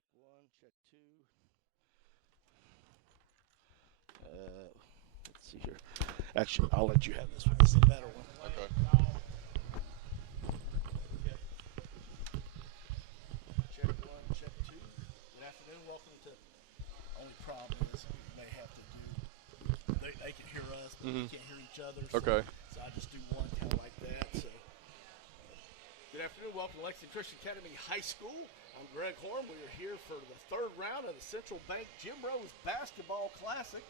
Check one, check two. Let's see here. Actually, I'll let you have this one. This is a better one. Okay. Check one, check two. Good afternoon. Welcome to. Only problem is we may have to do. They can hear us, but we can't hear each other. So, Okay. So I just do one kind of like that. So. Good afternoon. Welcome to Lexington Christian Academy High School. I'm Greg Horn. We are here for the third round of the Central Bank Jim Rose Basketball Classic.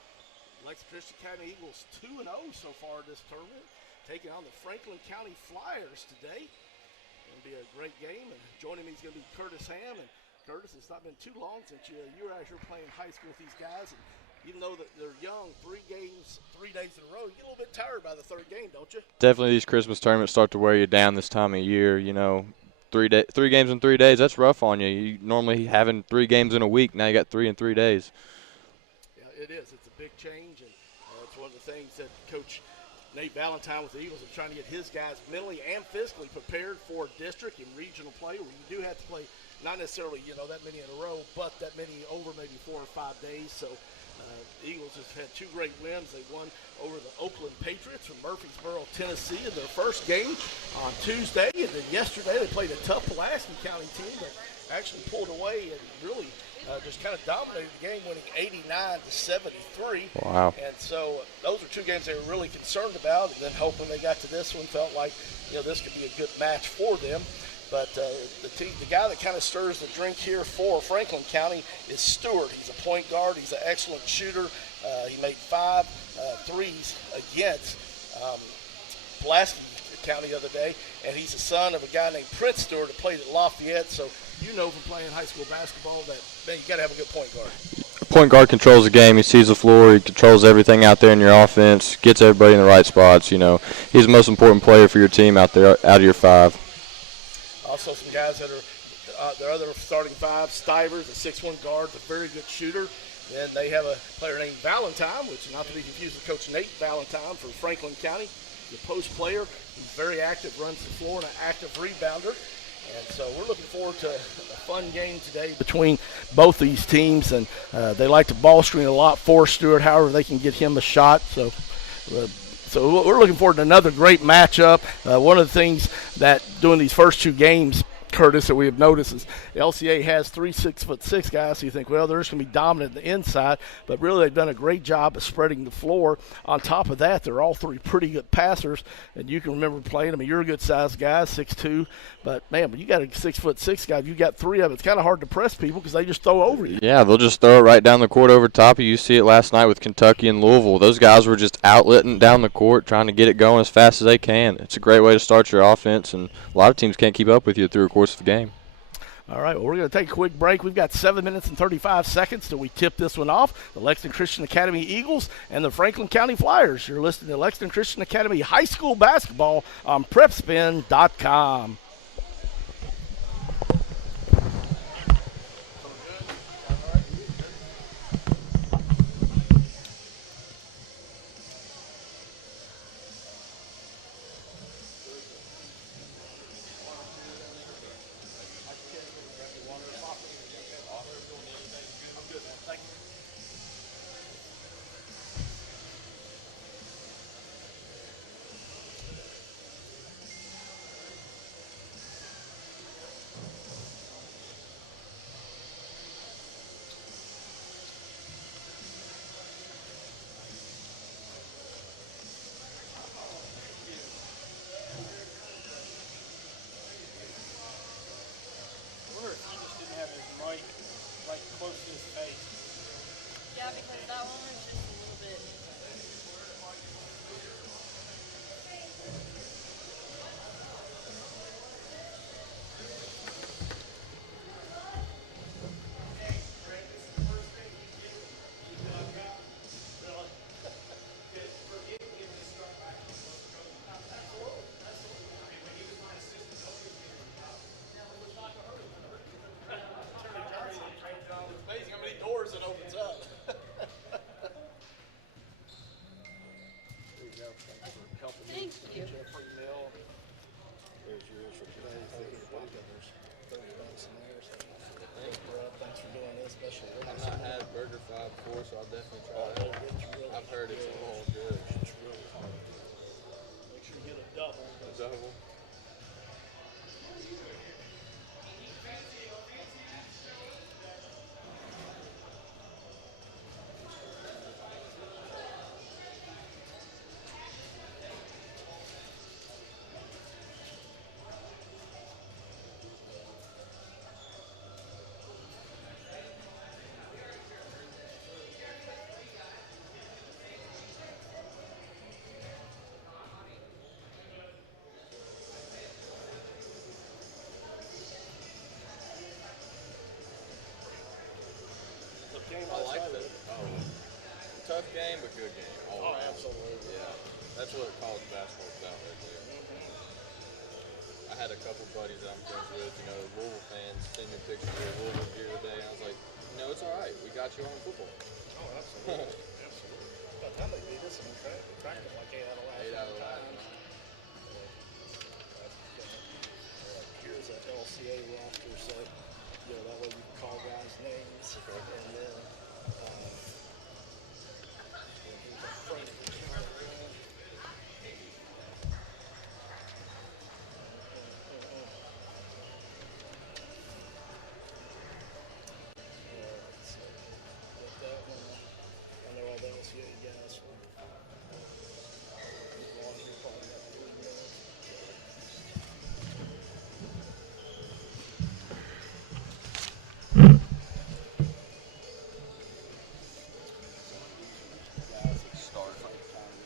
Lexington Christian Academy Eagles 2-0 so far this tournament, taking on the Franklin County Flyers today. Going to be a great game, and joining me is going to be Curtis Ham. And Curtis, it's not been too long since you were out here playing high school with these guys, and even though that they're young, 3 games, 3 days in a row, you get a little bit tired by the third game, don't you? Definitely, these Christmas tournaments start to wear you down this time of year. You know, 3 games in 3 days. That's rough on you. You normally having 3 games in a week. Now you got 3 in 3 days. Yeah, it is. It's a big change, and it's one of the things that Coach Nate Valentine with the Eagles is trying to get his guys mentally and physically prepared for district and regional play, where you do have to play not necessarily that many in a row, but that many over maybe 4 or 5 days. So. The Eagles have had 2 great wins. They won over the Oakland Patriots from Murfreesboro, Tennessee in their first game on Tuesday. And then yesterday they played a tough Pulaski County team that actually pulled away and really just kind of dominated the game, winning 89-73. Wow. And so those are 2 games they were really concerned about. And then hoping they got to this one, felt like this could be a good match for them. But the guy that kind of stirs the drink here for Franklin County is Stewart. He's a point guard. He's an excellent shooter. He made 5 threes against Pulaski County the other day. And he's the son of a guy named Prince Stewart who played at Lafayette. So you know from playing high school basketball that, man, you got to have a good point guard. Point guard controls the game. He sees the floor. He controls everything out there in your offense, gets everybody in the right spots. He's the most important player for your team out there, out of your 5. Also, some guys that are their other starting 5, Stivers, a 6'1" guard, a very good shooter. Then they have a player named Valentine, which is not to be confused with Coach Nate Valentine from Franklin County. He's a post player. He's very active, runs the floor, and an active rebounder. And so we're looking forward to a fun game today between both these teams. And they like to ball screen a lot for Stewart. However, they can get him a shot. So we're looking forward to another great matchup. One of the things that doing these first 2 games, Curtis, that we have noticed is the LCA has 3 6'6" guys. So you think, well, they're just going to be dominant in the inside, but really they've done a great job of spreading the floor. On top of that, they're all 3 pretty good passers, and you can remember playing them. You're a good sized guy, 6'2", but man, when you got a 6'6" guy, you got 3 of them. It's kind of hard to press people because they just throw over you. Yeah, they'll just throw it right down the court over top of you. You see it last night with Kentucky and Louisville. Those guys were just outletting down the court, trying to get it going as fast as they can. It's a great way to start your offense, and a lot of teams can't keep up with you through the course of the game. All right, well, we're going to take a quick break. We've got 7 minutes and 35 seconds till we tip this one off. The Lexington Christian Academy Eagles and the Franklin County Flyers. You're listening to Lexington Christian Academy High School Basketball on PrepSpin.com. Yeah, because that one was just a little bit. It's amazing how many doors it opens up. heard it's all good. It's really hard. Make sure you get a double. A double. Game I like outside of that. it. Tough game, but good game. All Oh, around. absolutely. Yeah, that's what college basketball's about right there. I had a couple buddies that I'm friends with, Louisville fans, send me pictures of Louisville gear today, and I was like, it's all right. We got you on football. Oh, absolutely. Absolutely. By the time they beat us, we cracked them like 8 out of the last 8 out of the last times. Here's that LCA roster, so that way you can call guys' names. Okay. And then here's a Frank. That one, I know all the LCA guys from on here probably got 3 minutes. Guys that start from the time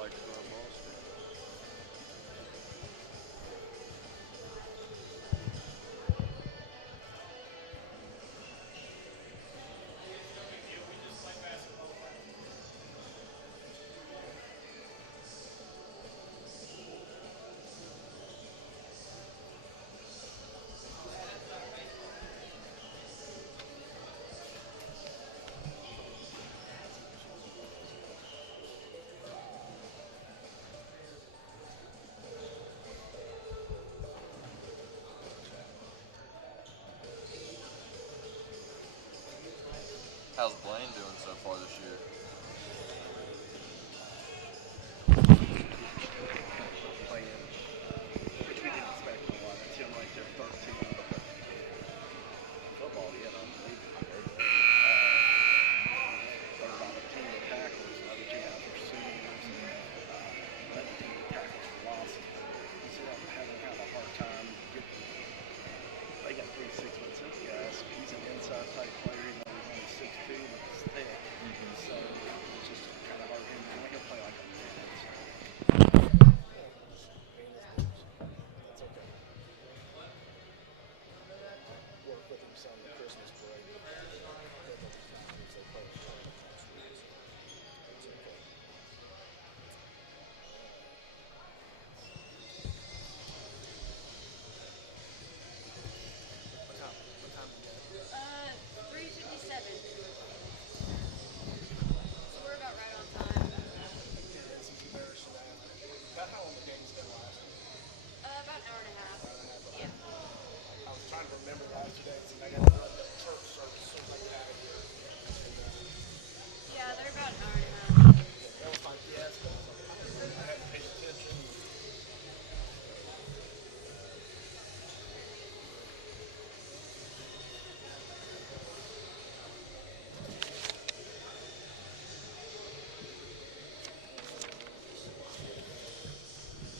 Like the balls. How's Blaine doing so far this year? playing, which we didn't expect a lot. It's him right there, 13. Football, he had unbelievable. Third on the team of tackles, another 2 guys were seniors, and another team of tackles for losses. He's having kind of a hard time getting. They got 3 6'6" guys. He's an inside type player, even though he's only 6'2", but he's thick. So it's just kind of hard for him. He'll play like a minute. That's okay. Work with him some Christmas break. They play a ton of countries. That's okay. What time do you get? 3:57. So we're about right on time. This is embarrassing. About how long the game's been last? About an hour and a half. Yeah. I was trying to remember last 2 days, and I got the church service as soon as I get out of here. Yeah, they're about an hour and a half. That was like, yes, but I hadn't paid attention.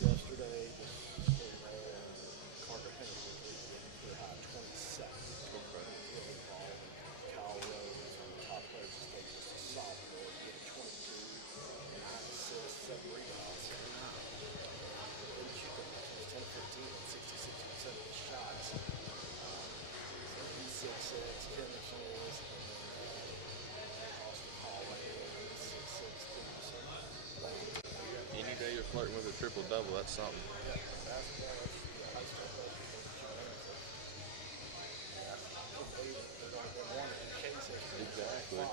Yesterday, Carter Henderson was high 27. Really ball. Kyle Rose on the top player, just a sophomore, get 22, 9 assists, 7 rebounds. They shoot them 10 15 and 66% of the shots. He's 6'6", Henderson is, and then Austin Hallway is 6'6", too. So, Any day you're flirting with a triple double, that's something. yeah, basketball, that's high school coach. Exactly.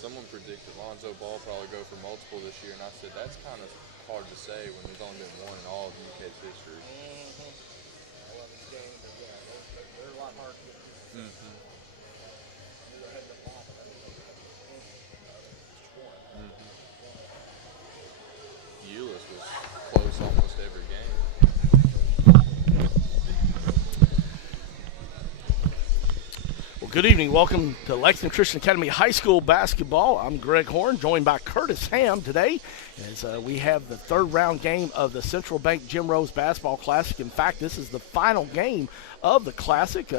Someone predicted Lonzo Ball probably go for multiple this year, and I said that's kind of hard to say when there's only been one in all of UK's history. I love his game, but yeah, they're a lot harder to get. Euless was close almost every game. Well, good evening. Welcome to Lexington Christian Academy High School basketball. I'm Greg Horn, joined by Curtis Ham today as we have the third round game of the Central Bank Jim Rose Basketball Classic. In fact, this is the final game of the Classic.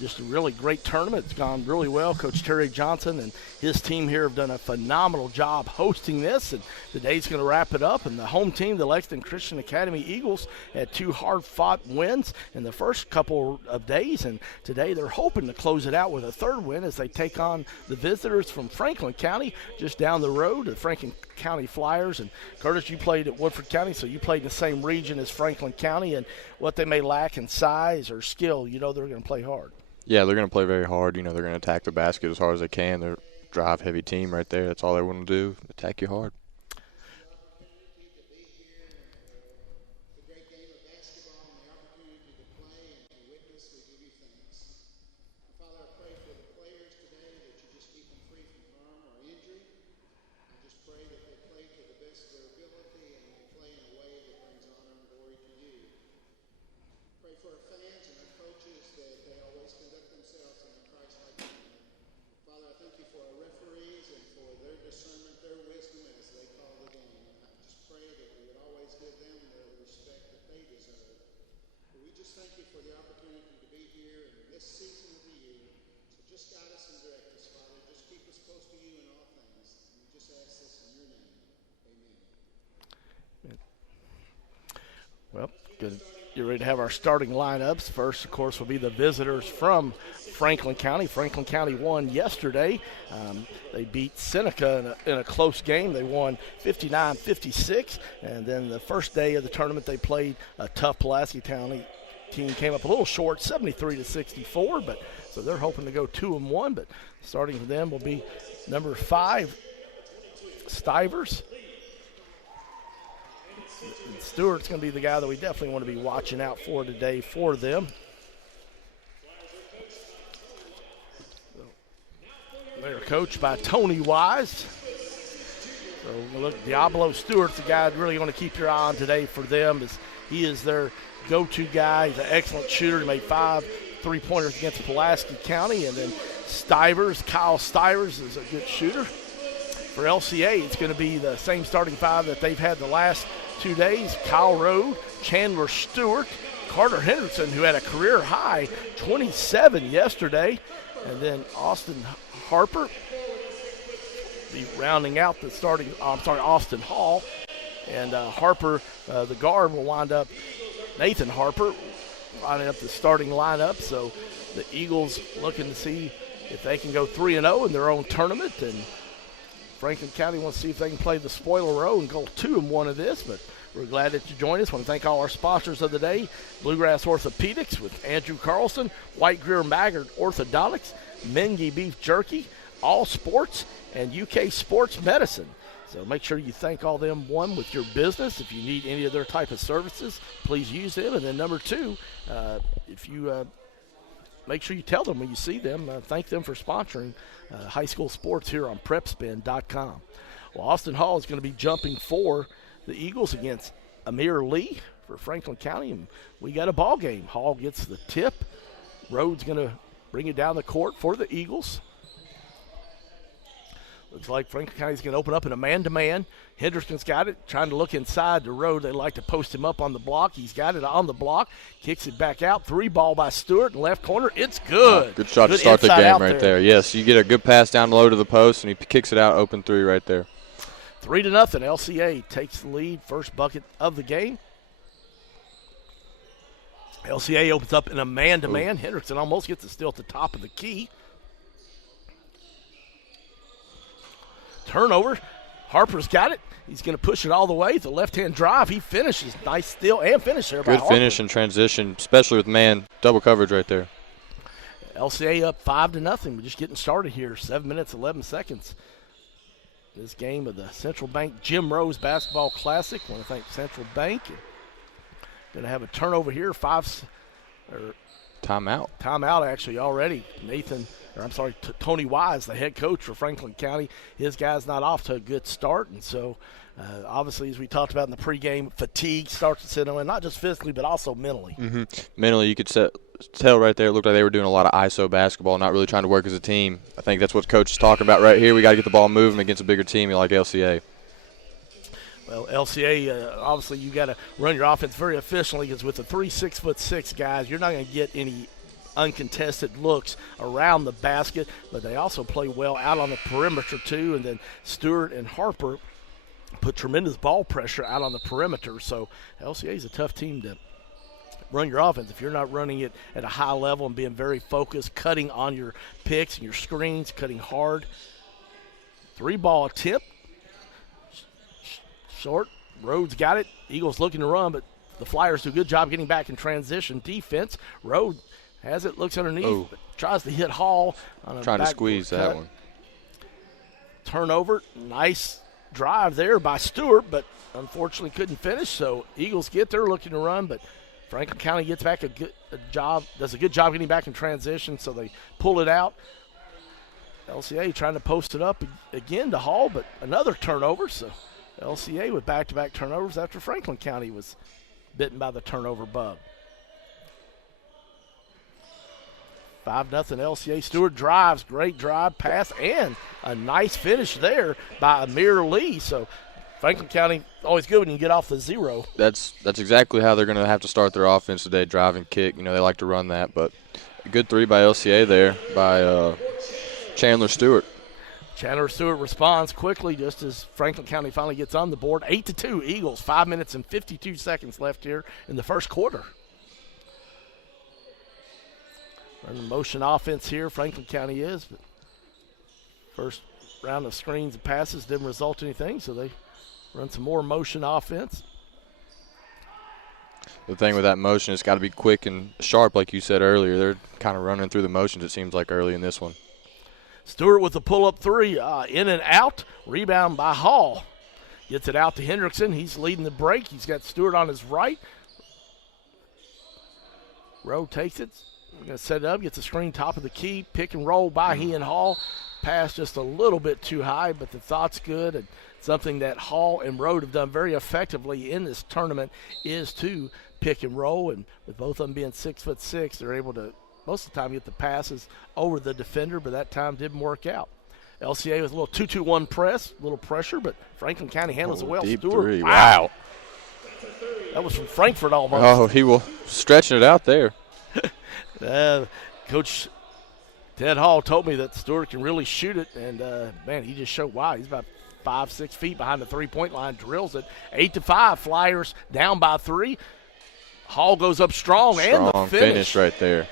Just a really great tournament. It's gone really well. Coach Terry Johnson and his team here have done a phenomenal job hosting this, and today's going to wrap it up. And the home team, the Lexington Christian Academy Eagles, had two hard-fought wins in the first couple of days, and today they're hoping to close it out with a third win as they take on the visitors from Franklin County just down the road, the Franklin County Flyers. And Curtis, you played at Woodford County, so you played in the same region as Franklin County, and what they may lack in size or skill, you know they're going to play hard. Yeah, they're going to play very hard. You know, they're going to attack the basket as hard as they can. They're a drive-heavy team right there. That's all they want to do, attack you hard. For our fans and our coaches that they always conduct themselves in a Christ-like manner. Father, I thank you for our referees and for their discernment, their wisdom as they call the game. And I just pray that we would always give them the respect that they deserve. But we just thank you for the opportunity to be here in this season of the year. So just guide us and direct us, Father. Just keep us close to you in all things. And we just ask this in your name. Amen. Well, good. You're ready to have our starting lineups. First, of course, will be the visitors from Franklin County. Franklin County won yesterday. They beat Seneca in a close game. They won 59-56. And then the first day of the tournament, they played a tough Pulaski County team. Came up a little short, 73-64. But so they're hoping to go 2-1. But starting for them will be number 5, Stivers. Stewart's going to be the guy that we definitely want to be watching out for today for them. They're coached by Tony Wise. So look, Diablo Stewart's the guy really going to keep your eye on today for them, as he is their go-to guy. He's an excellent shooter. He made 5 3-pointers against Pulaski County. And then Kyle Stivers is a good shooter. For LCA, it's going to be the same starting 5 that they've had the last 2 days. Kyle Rode, Chandler Stewart, Carter Henderson, who had a career high 27 yesterday, and then Austin Harper be rounding out the starting. Austin Hall, and Harper, the guard, will wind up. Nathan Harper winding up the starting lineup. So the Eagles looking to see if they can go 3-0 in their own tournament, and Franklin County wants to see if they can play the spoiler row and go 2-1 of this, but we're glad that you joined us. I want to thank all our sponsors of the day: Bluegrass Orthopedics with Andrew Carlson, White Greer Maggard Orthodontics, Mengi Beef Jerky, All Sports, and UK Sports Medicine. So make sure you thank all them, one, with your business. If you need any of their type of services, please use them. And then number 2, if you make sure you tell them when you see them, thank them for sponsoring high school sports here on PrepSpin.com. Well, Austin Hall is going to be jumping for the Eagles against Amir Lee for Franklin County, and we got a ball game. Hall gets the tip. Rhodes going to bring it down the court for the Eagles. Looks like Franklin County's going to open up in a man-to-man. Henderson's got it, trying to look inside the road. They like to post him up on the block. He's got it on the block, kicks it back out. 3-ball by Stewart in left corner. It's good. Good shot to start the game right there. Yes, you get a good pass down low to the post, and he kicks it out, open 3 right there. 3-0. LCA takes the lead, first bucket of the game. LCA opens up in a man-to-man. Henderson almost gets it still at the top of the key. Turnover. Harper's got it. He's going to push it all the way. The left-hand drive. He finishes. Nice steal and finish there by Harper. Good finish and transition, especially with man double coverage right there. LCA up 5-0. We're just getting started here. 7 minutes, 11 seconds. This game of the Central Bank Jim Rose Basketball Classic. I want to thank Central Bank. Going to have a turnover here. Timeout. Timeout actually already. Tony Wise, the head coach for Franklin County, his guy's not off to a good start, and so obviously, as we talked about in the pregame, fatigue starts to set in, not just physically but also mentally. Mentally, you could tell right there, it looked like they were doing a lot of ISO basketball, not really trying to work as a team. I think that's what Coach is talking about right here. We got to get the ball moving against a bigger team like LCA. Well, LCA, obviously you got to run your offense very efficiently because with the 3 6'6" guys, you're not going to get any uncontested looks around the basket, but they also play well out on the perimeter too, and then Stewart and Harper put tremendous ball pressure out on the perimeter, so LCA is a tough team to run your offense. If you're not running it at a high level and being very focused, cutting on your picks and your screens, cutting hard. 3-ball attempt. Short. Rhodes got it. Eagles looking to run, but the Flyers do a good job getting back in transition defense. Rhodes has it, looks underneath, but tries to hit Hall on a trying to squeeze cut. That one. Turnover. Nice drive there by Stewart, but unfortunately couldn't finish. So Eagles get there looking to run, but Franklin County gets back does a good job getting back in transition, so they pull it out. LCA trying to post it up again to Hall, but another turnover. So LCA with back-to-back turnovers after Franklin County was bitten by the turnover bug. 5-0 LCA. Stewart drives, great drive, pass, and a nice finish there by Amir Lee. So Franklin County, always good when you get off the zero. That's exactly how they're going to have to start their offense today, drive and kick. They like to run that, but a good 3 by LCA there by Chandler Stewart. Chandler Stewart responds quickly just as Franklin County finally gets on the board. 8-2 Eagles, 5 minutes and 52 seconds left here in the first quarter. Running motion offense here, Franklin County is. But first round of screens and passes didn't result in anything, so they run some more motion offense. The thing with that motion, it's got to be quick and sharp, like you said earlier. They're kind of running through the motions, it seems like, early in this one. Stewart with a pull-up 3, in and out. Rebound by Hall. Gets it out to Hendrickson. He's leading the break. He's got Stewart on his right. Rowe takes it. We're going to set it up. Gets the screen top of the key. Pick and roll by he and Hall. Pass just a little bit too high, but the thought's good. And something that Hall and Rowe have done very effectively in this tournament is to pick and roll. And with both of them being 6'6", they're able to most of the time get the passes over the defender, but that time didn't work out. LCA with a little 2-2-1 press, a little pressure, but Franklin County handles it well. Deep Stewart, 3, wow. That was from Frankfurt almost. Oh, he will stretching it out there. Coach Ted Hall told me that Stewart can really shoot it, and, man, he just showed why. He's about 5-6 feet behind the three-point line, drills it. 8-5, Flyers down by 3. Hall goes up strong and the finish right there.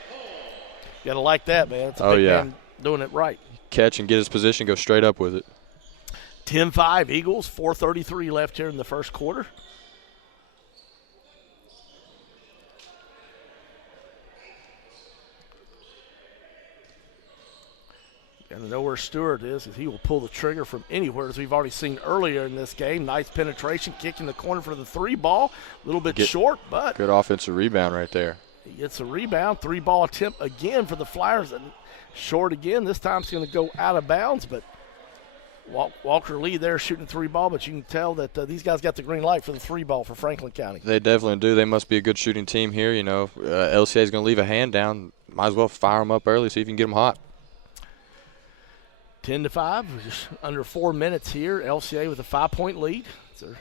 You got to like that, man. It's a big man doing it right. Catch and get his position, go straight up with it. 10-5 Eagles, 4:33 left here in the first quarter. Got to know where Stewart is, because he will pull the trigger from anywhere, as we've already seen earlier in this game. Nice penetration, kick in the corner for the 3-ball. A little bit short, but good offensive rebound right there. He gets a rebound. 3-ball attempt again for the Flyers. And short again. This time it's going to go out of bounds, but Walker Lee there shooting 3-ball, but you can tell that these guys got the green light for the 3-ball for Franklin County. They definitely do. They must be a good shooting team here. LCA is going to leave a hand down. Might as well fire them up early, see if you can get them hot. 10-5, just under 4 minutes here. LCA with a 5-point lead. It's their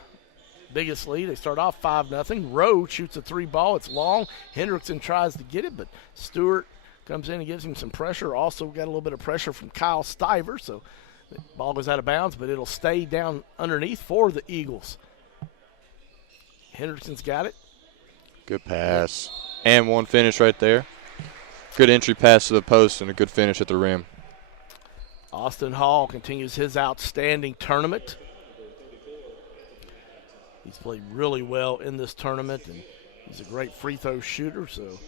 biggest lead. They start off 5-0. Rowe shoots a 3-ball. It's long. Hendrickson tries to get it, but Stewart comes in and gives him some pressure. Also got a little bit of pressure from Kyle Stiver, so the ball goes out of bounds, but it'll stay down underneath for the Eagles. Hendrickson's got it. Good pass. And one finish right there. Good entry pass to the post and a good finish at the rim. Austin Hall continues his outstanding tournament. He's played really well in this tournament, and he's a great free throw shooter. So,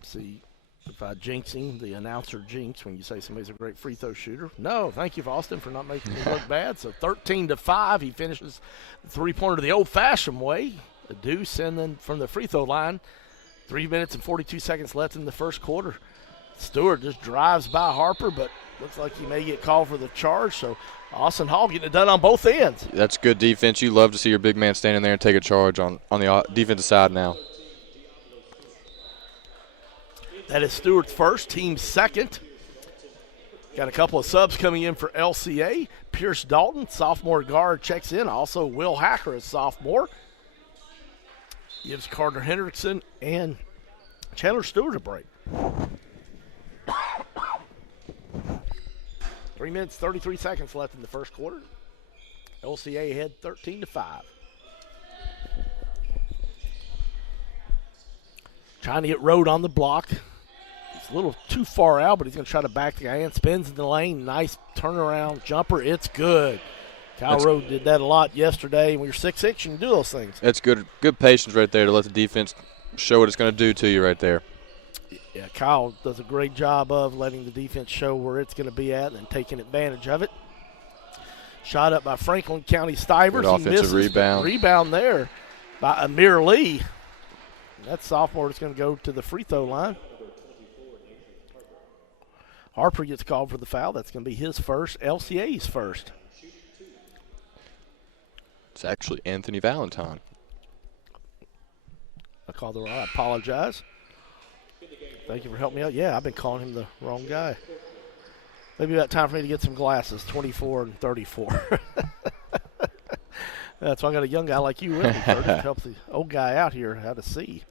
see if I jinxing, the announcer jinx when you say somebody's a great free throw shooter. No, thank you, Austin, for not making me look bad. So 13-5, he finishes the three-pointer the old-fashioned way, a deuce, and then from the free throw line, 3 minutes and 42 seconds left in the first quarter. Stewart just drives by Harper, but looks like he may get called for the charge. So Austin Hall getting it done on both ends. That's good defense. You love to see your big man standing there and take a charge on the defensive side now. That is Stewart's first, team second. Got a couple of subs coming in for LCA. Pierce Dalton, sophomore guard, checks in. Also Will Hacker, a sophomore. Gives Carter Hendrickson and Chandler Stewart a break. 3 minutes, 33 seconds left in the first quarter. LCA ahead 13-5. Trying to get Rode on the block. He's a little too far out, but he's going to try to back the guy in. Spins in the lane. Nice turnaround jumper. It's good. Kyle Rode did that a lot yesterday. When you're 6'6", you can do those things. That's good patience right there to let the defense show what it's going to do to you right there. Yeah, Kyle does a great job of letting the defense show where it's going to be at and taking advantage of it. Shot up by Franklin County Stivers. Good offensive rebound. Rebound there by Amir Lee. That sophomore is going to go to the free throw line. Harper gets called for the foul. That's going to be his first, LCA's first. It's actually Anthony Valentine. I called the wrong. I apologize. Thank you for helping me out. Yeah, I've been calling him the wrong guy. Maybe about time for me to get some glasses, 24 and 34. That's why I got a young guy like you with me, Curtis, to help the old guy out here how to see.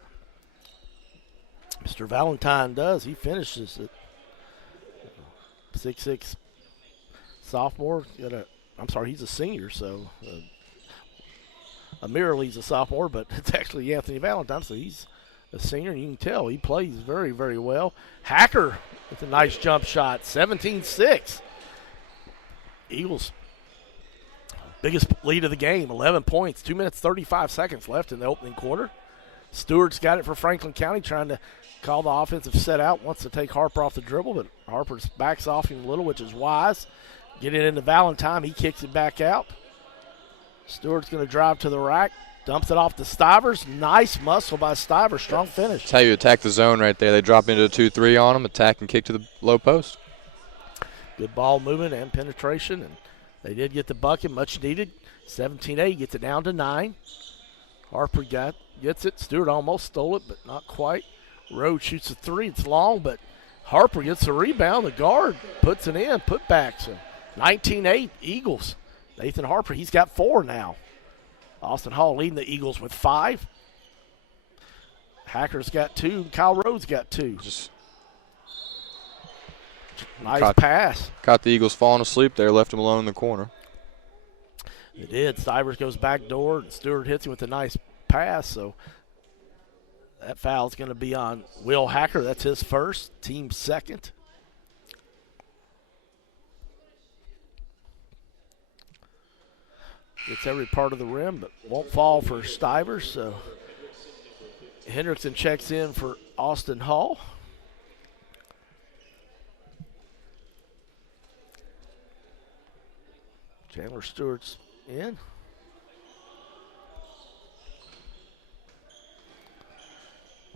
Mr. Valentine does. He finishes it. 6'6" sophomore. He's a senior, so Amir Lee's a sophomore, but it's actually Anthony Valentine, so he's a senior, and you can tell he plays very, very well. Hacker with a nice jump shot, 17-6. Eagles, biggest lead of the game, 11 points, 2 minutes, 35 seconds left in the opening quarter. Stewart's got it for Franklin County, trying to call the offensive set out, wants to take Harper off the dribble, but Harper backs off him a little, which is wise. Get it into Valentine, he kicks it back out. Stewart's going to drive to the rack, dumps it off to Stivers. Nice muscle by Stivers, strong finish. That's how you attack the zone right there. They drop into a 2-3 on them, attack and kick to the low post. Good ball movement and penetration, and they did get the bucket, much needed. 17-8, gets it down to 9. Harper gets it. Stewart almost stole it, but not quite. Rhodes shoots a 3. It's long, but Harper gets the rebound. The guard puts it in, put back. So 19-8, Eagles. Nathan Harper, he's got 4 now. Austin Hall leading the Eagles with 5. Hacker's got 2. Kyle Rhodes got 2. Nice pass. Caught the Eagles falling asleep there, left him alone in the corner. It did. Stivers goes back door, and Stewart hits him with a nice pass. So that foul's going to be on Will Hacker. That's his first, team second. Gets every part of the rim, but won't fall for Stivers. So Hendrickson checks in for Austin Hall. Chandler Stewart's in.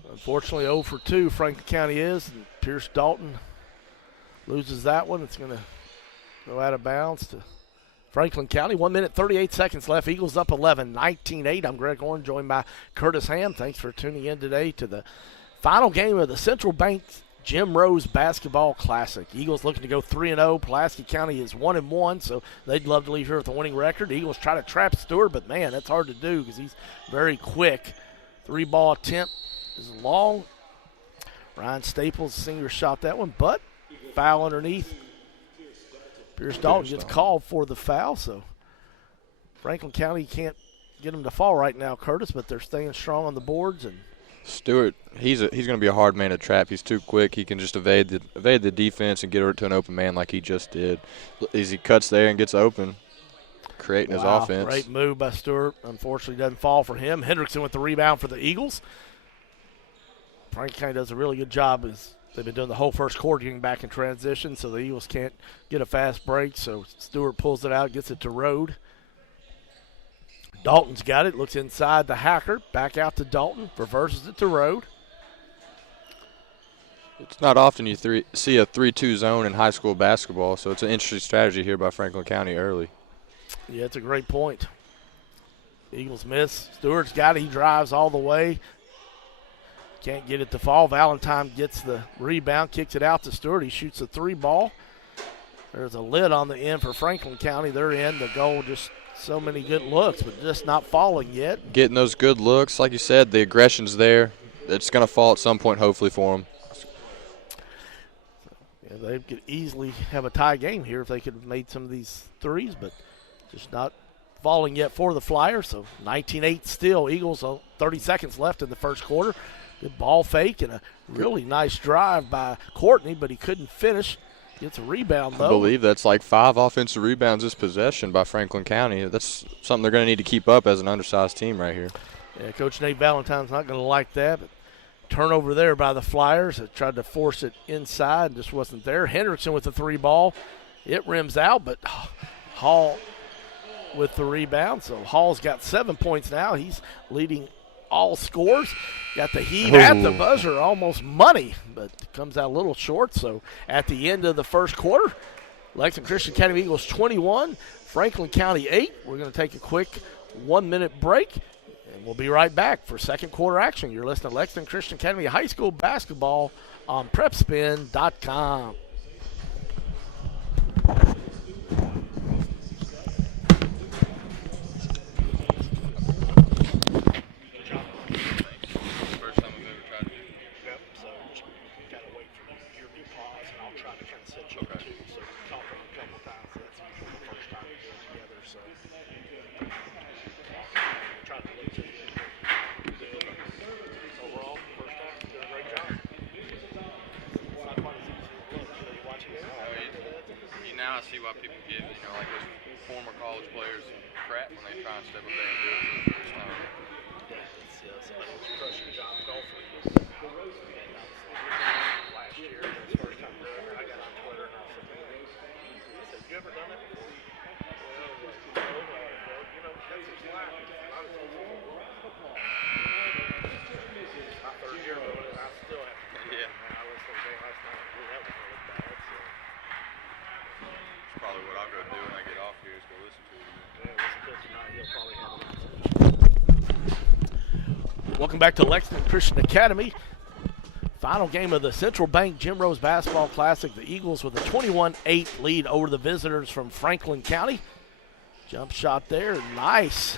Unfortunately, 0 for 2, Franklin County is. And Pierce Dalton loses that one. It's going to go out of bounds to Franklin County. 1 minute, 38 seconds left. Eagles up 11, 19-8. I'm Greg Horn, joined by Curtis Ham. Thanks for tuning in today to the final game of the Central Bank Jim Rose Basketball Classic. Eagles looking to go 3-0. Pulaski County is 1-1, so they'd love to leave here with a winning record. The Eagles try to trap Stewart, but, man, that's hard to do because he's very quick. 3-ball attempt is long. Ryan Staples, senior, shot that one, but foul underneath. Pierce Dalton gets called for the foul, so Franklin County can't get him to fall right now, Curtis, but they're staying strong on the boards. And Stewart, he's going to be a hard man to trap. He's too quick. He can just evade the defense and get it to an open man like he just did. As he cuts there and gets open, creating his offense. Great move by Stewart. Unfortunately, doesn't fall for him. Hendrickson with the rebound for the Eagles. Franklin County does a really good job as they've been doing the whole first quarter getting back in transition, so the Eagles can't get a fast break. So Stewart pulls it out, gets it to Rode. Dalton's got it, looks inside the Hacker, back out to Dalton, reverses it to Rode. It's not often you see a 3-2 zone in high school basketball, so it's an interesting strategy here by Franklin County early. Yeah, it's a great point. Eagles miss. Stewart's got it. He drives all the way. Can't get it to fall. Valentine gets the rebound, kicks it out to Stewart. He shoots a 3 ball. There's a lid on the end for Franklin County. They're in. The goal, just so many good looks, but just not falling yet. Getting those good looks, like you said, the aggression's there. It's going to fall at some point, hopefully, for them. Yeah, they could easily have a tie game here if they could have made some of these threes, but just not falling yet for the Flyers. So 19-8 still. Eagles, 30 seconds left in the first quarter. Good ball fake and a really nice drive by Courtney, but he couldn't finish. Gets a rebound, though. I believe that's like 5 offensive rebounds this possession by Franklin County. That's something they're going to need to keep up as an undersized team right here. Yeah, Coach Nate Valentine's not going to like that, but turnover there by the Flyers. They tried to force it inside and just wasn't there. Hendrickson with the 3 ball. It rims out, but Hall with the rebound. So Hall's got 7 points now. He's leading all scores. Got the heat at the buzzer, almost money, but comes out a little short. So at the end of the first quarter, Lexington Christian Academy Eagles 21, Franklin County 8. We're going to take a quick 1-minute break, and we'll be right back for second quarter action. You're listening to Lexington Christian Academy High School Basketball on PrepSpin.com. Now I see why people give, like those former college players crap when they try and step up there and do it for the first time. Crushing job golfer. Last year, his first time there, I got on Twitter and I said, you ever done it before? Well, that's his life. My third year doing it, I still have to do it. I listened to the game last night. That was really bad. Probably what I'll go do when I get off here is go listen to it again. Yeah, listen to it tonight. He'll probably have it. Welcome back to Lexington Christian Academy. Final game of the Central Bank Jim Rose Basketball Classic. The Eagles with a 21-8 lead over the visitors from Franklin County. Jump shot there. Nice.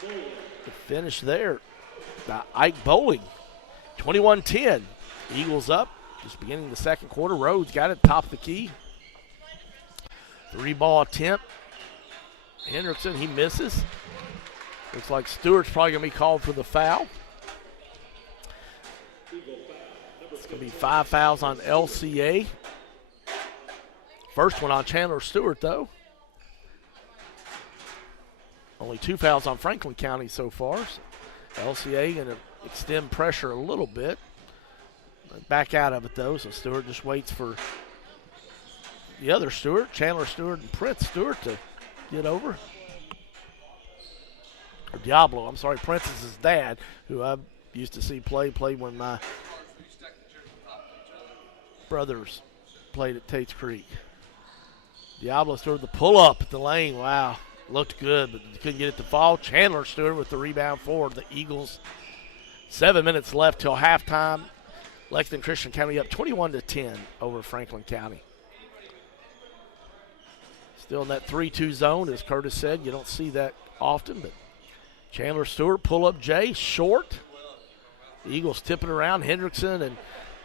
The finish there by Ike Bowling. 21-10. Eagles up. Just beginning the second quarter. Rhodes got it. Top of the key. 3-ball attempt. Hendrickson, he misses. Looks like Stewart's probably going to be called for the foul. It's going to be 5 fouls on LCA. First one on Chandler Stewart, though. Only 2 fouls on Franklin County so far. So LCA going to extend pressure a little bit. Back out of it, though, so Stewart just waits for the other Stewart, Chandler Stewart and Prince Stewart to get over. Or Diablo, I'm sorry, Prince is his dad, who I used to see play when my brothers played at Tate's Creek. Diablo Stewart, the pull-up at the lane, wow, looked good, but couldn't get it to fall. Chandler Stewart with the rebound for the Eagles. 7 minutes left till halftime. Lexington Christian County up 21-10 over Franklin County. Still in that 3-2 zone, as Curtis said. You don't see that often, but Chandler Stewart, pull-up Jay, short. The Eagles tipping around. Hendrickson, and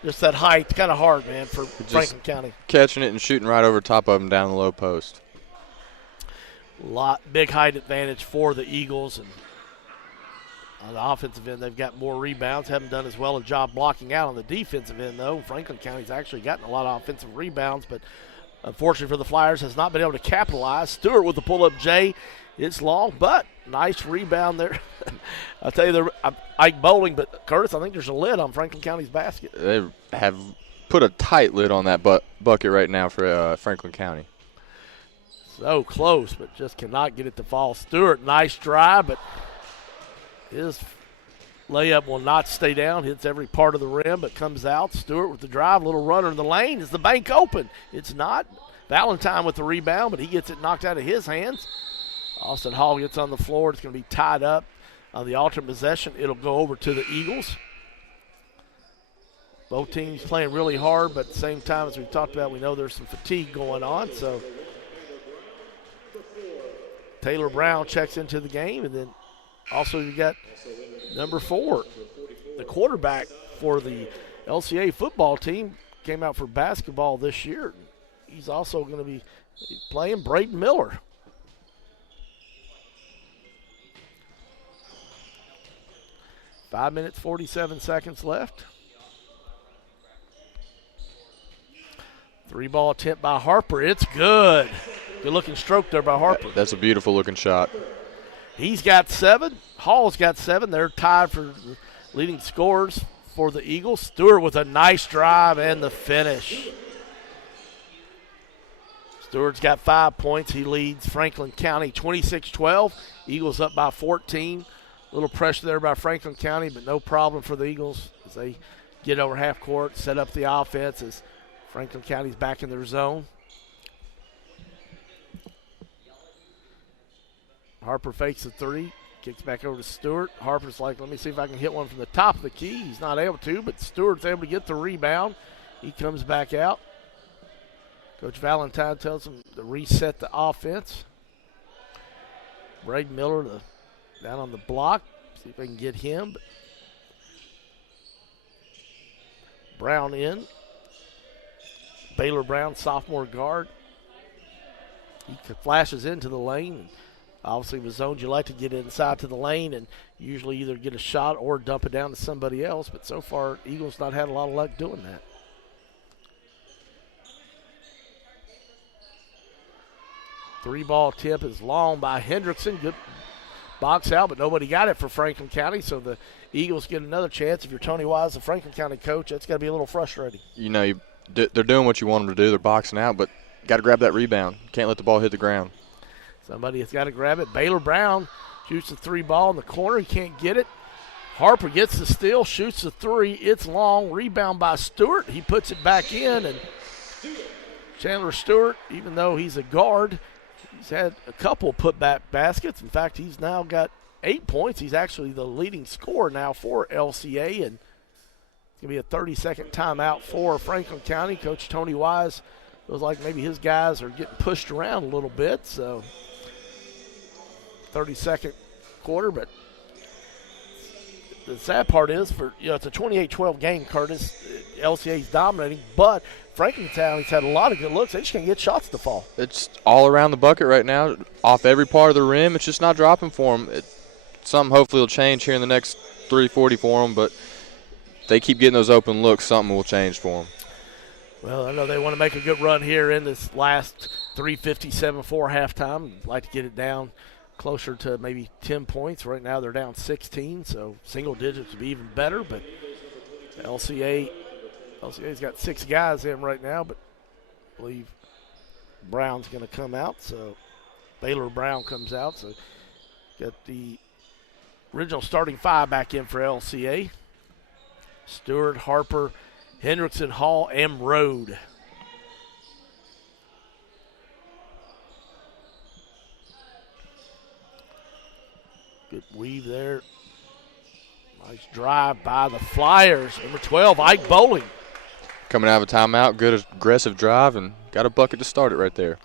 just that height, kind of hard, man, for Franklin County. Catching it and shooting right over top of him down the low post. Big height advantage for the Eagles. And on the offensive end, they've got more rebounds. Haven't done as well a job blocking out on the defensive end, though. Franklin County's actually gotten a lot of offensive rebounds, but unfortunately for the Flyers, has not been able to capitalize. Stewart with the pull-up J. It's long, but nice rebound there. I'll tell you, Ike Bowling, but Curtis, I think there's a lid on Franklin County's basket. They have put a tight lid on that bucket right now for Franklin County. So close, but just cannot get it to fall. Stewart, nice drive, but his layup will not stay down. Hits every part of the rim, but comes out. Stewart with the drive. Little runner in the lane. Is the bank open? It's not. Valentine with the rebound, but he gets it knocked out of his hands. Austin Hall gets on the floor. It's going to be tied up on the alternate possession. It'll go over to the Eagles. Both teams playing really hard, but at the same time, as we talked about, we know there's some fatigue going on. So Taylor Brown checks into the game, and then also you got number 4, the quarterback for the LCA football team, came out for basketball this year. He's also going to be playing, Braden Miller. Five minutes, 47 seconds left. 3-ball attempt by Harper. It's good. Good looking stroke there by Harper. That's a beautiful looking shot. He's got 7. Hall's got 7. They're tied for leading scorers for the Eagles. Stewart with a nice drive and the finish. Stewart's got 5 points. He leads Franklin County 26-12. Eagles up by 14. A little pressure there by Franklin County, but no problem for the Eagles as they get over half court, set up the offense as Franklin County's back in their zone. Harper fakes the 3, kicks back over to Stewart. Harper's like, let me see if I can hit one from the top of the key. He's not able to, but Stewart's able to get the rebound. He comes back out. Coach Valentine tells him to reset the offense. Braden Miller down on the block. See if they can get him. But Brown in. Baylor Brown, sophomore guard. He flashes into the lane. Obviously, with zones, you like to get inside to the lane and usually either get a shot or dump it down to somebody else. But so far, Eagles not had a lot of luck doing that. Three-ball tip is long by Hendrickson. Good box out, but nobody got it for Franklin County, so the Eagles get another chance. If you're Tony Wise, the Franklin County coach, that's got to be a little frustrating. You know, they're doing what you want them to do. They're boxing out, but got to grab that rebound. Can't let the ball hit the ground. Somebody has got to grab it. Baylor Brown shoots the 3-ball in the corner. He can't get it. Harper gets the steal, shoots the 3. It's long. Rebound by Stewart. He puts it back in, and Chandler Stewart, even though he's a guard, he's had a couple putback baskets. In fact, he's now got 8 points. He's actually the leading scorer now for LCA, and it's going to be a 30-second timeout for Franklin County. Coach Tony Wise feels like maybe his guys are getting pushed around a little bit, so 32nd quarter. But the sad part is, it's a 28-12 game, Curtis. LCA's dominating, but Franklin County's had a lot of good looks. They just can't get shots to fall. It's all around the bucket right now, off every part of the rim. It's just not dropping for them. Something hopefully will change here in the next 3:40 for them, but they keep getting those open looks, something will change for them. Well, I know they want to make a good run here in this last 3:57 for halftime. Like to get it down closer to maybe 10 points. Right now they're down 16, so single digits would be even better. But LCA's got 6 guys in right now, but I believe Brown's going to come out. So Baylor Brown comes out. So got the original starting 5 back in for LCA. Stewart, Harper, Hendrickson, Hall, and Rode. Good weave there. Nice drive by the Flyers. Number 12, Ike Bowling. Coming out of a timeout, good aggressive drive, and got a bucket to start it right there.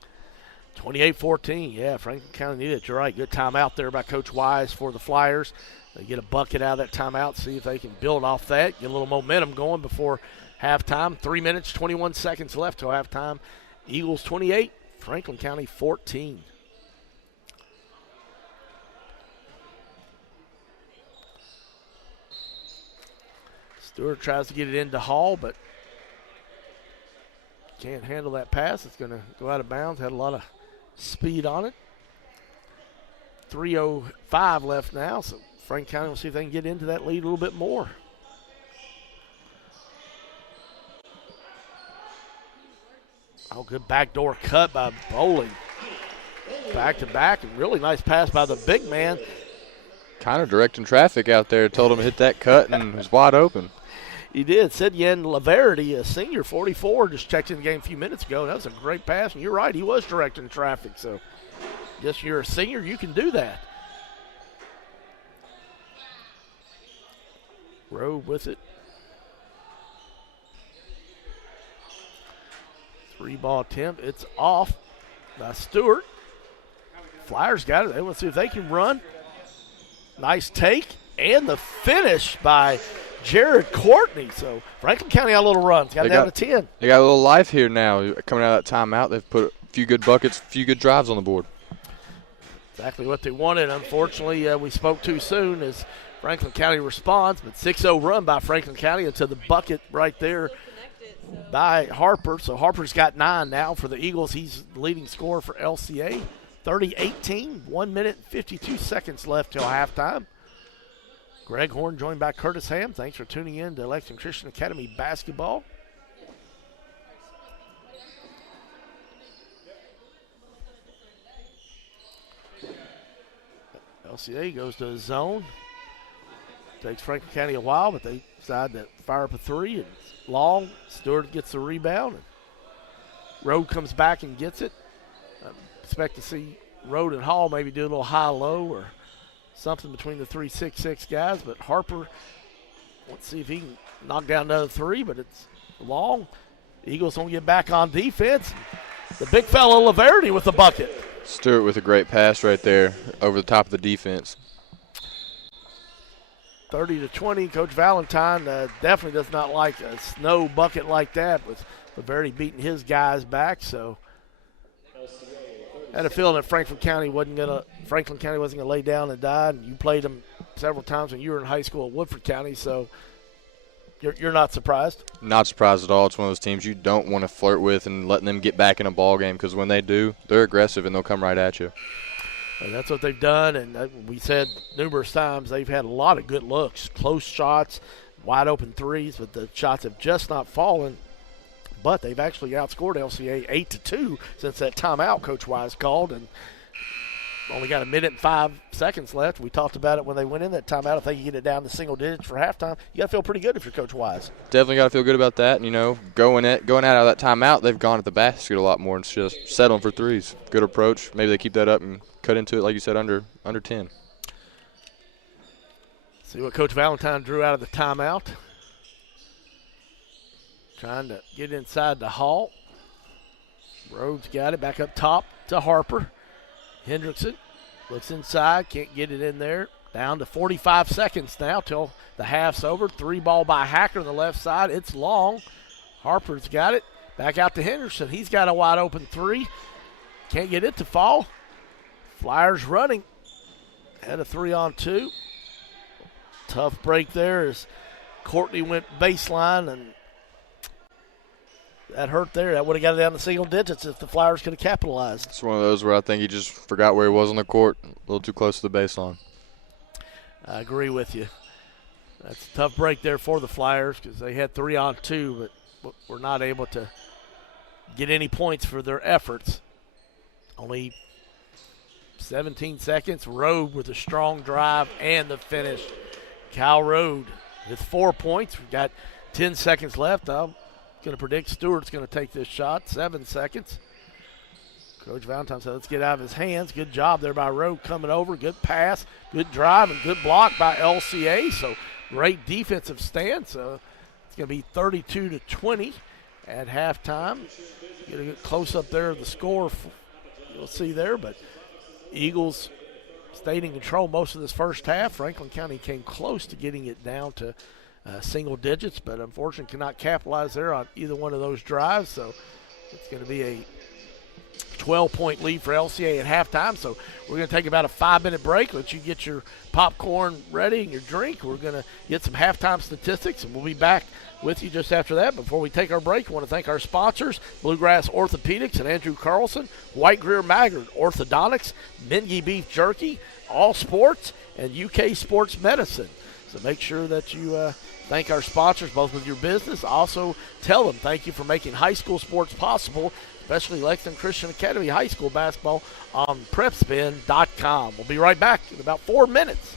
28-14. Yeah, Franklin County needed it. You're right. Good timeout there by Coach Wise for the Flyers. They get a bucket out of that timeout, see if they can build off that, get a little momentum going before halftime. 3 minutes, 21 seconds left till halftime. Eagles 28, Franklin County 14. Stewart tries to get it into Hall, but can't handle that pass. It's going to go out of bounds. Had a lot of speed on it. 3:05 left now, so Franklin County will see if they can get into that lead a little bit more. Oh, good backdoor cut by Bowling. Back to back, and really nice pass by the big man. Kind of directing traffic out there. Told him to hit that cut and was wide open. He did. Sidyen Laverty, a senior, 44, just checked in the game a few minutes ago. That was a great pass, and you're right, he was directing traffic. So, just you're a senior, you can do that. Rowe with it. 3-ball attempt. It's off by Stewart. Flyers got it. They want to see if they can run. Nice take. And the finish by Jared Courtney. So Franklin County got a little run. Got down to 10. They got a little life here now. Coming out of that timeout, they've put a few good buckets, a few good drives on the board. Exactly what they wanted. Unfortunately, we spoke too soon as Franklin County responds. But 6-0 run by Franklin County into the bucket right there by Harper. So Harper's got 9 now for the Eagles. He's the leading scorer for LCA. 30-18, 1 minute and 52 seconds left till halftime. Greg Horn joined by Curtis Ham. Thanks for tuning in to Lexington Christian Academy basketball. LCA goes to the zone. Takes Franklin County a while, but they decide to fire up a 3. And it's long. Stewart gets the rebound. And Road comes back and gets it. Expect to see Road and Hall maybe do a little high-low or something between the 3-6-6 guys. But Harper, let's see if he can knock down another 3, but it's long. The Eagles don't get back on defense. The big fellow Laverty with the bucket. Stewart with a great pass right there over the top of the defense. 30-20. Coach Valentine definitely does not like a snow bucket like that, with Laverty beating his guys back. So I had a feeling that Franklin County wasn't gonna lay down and die. And you played them several times when you were in high school at Woodford County, so you're not surprised. Not surprised at all. It's one of those teams you don't want to flirt with and letting them get back in a ball game, because when they do, they're aggressive and they'll come right at you. And that's what they've done. And we said numerous times they've had a lot of good looks, close shots, wide open threes, but the shots have just not fallen. But they've actually outscored LCA 8-2 since that timeout Coach Wise called, and only got 1 minute and 5 seconds left. We talked about it when they went in that timeout. If they can get it down to single digits for halftime, you got to feel pretty good if you're Coach Wise. Definitely got to feel good about that. And, going out of that timeout, they've gone at the basket a lot more and just settling for threes. Good approach. Maybe they keep that up and cut into it, like you said, under 10. See what Coach Valentine drew out of the timeout. Trying to get inside the Hall. Rhodes got it back up top to Harper. Hendrickson looks inside, can't get it in there. Down to 45 seconds now till the half's over. 3-ball by Hacker on the left side. It's long. Harper's got it. Back out to Henderson. He's got a wide open 3. Can't get it to fall. Flyers running. Had a 3-on-2. Tough break there as Courtney went baseline, and that hurt there. That would have got it down to single digits if the Flyers could have capitalized. It's one of those where I think he just forgot where he was on the court, a little too close to the baseline. I agree with you. That's a tough break there for the Flyers because they had 3-on-2, but were not able to get any points for their efforts. Only 17 seconds. Road with a strong drive and the finish. Cal Road with 4 points. We've got 10 seconds left. I'm going to predict Stewart's going to take this shot. 7 seconds. Coach Valentine said, let's get out of his hands. Good job there by Road coming over. Good pass, good drive, and good block by LCA. So great defensive stand. So it's going to be 32-20 at halftime. Get a good close up there of the score you'll see there. But Eagles stayed in control most of this first half. Franklin County came close to getting it down to single digits, but unfortunately cannot capitalize there on either one of those drives. So it's going to be a 12-point lead for LCA at halftime. So we're going to take about a 5-minute break. Let you get your popcorn ready and your drink. We're going to get some halftime statistics, and we'll be back with you just after that. Before we take our break, I want to thank our sponsors, Bluegrass Orthopedics and Andrew Carlson, White Greer Maggard, Orthodontics, Mingy Beef Jerky, All Sports, and UK Sports Medicine. So make sure that you thank our sponsors, both with your business. Also, tell them thank you for making high school sports possible, especially Lexington Christian Academy High School basketball on PrepSpin.com. We'll be right back in about 4 minutes.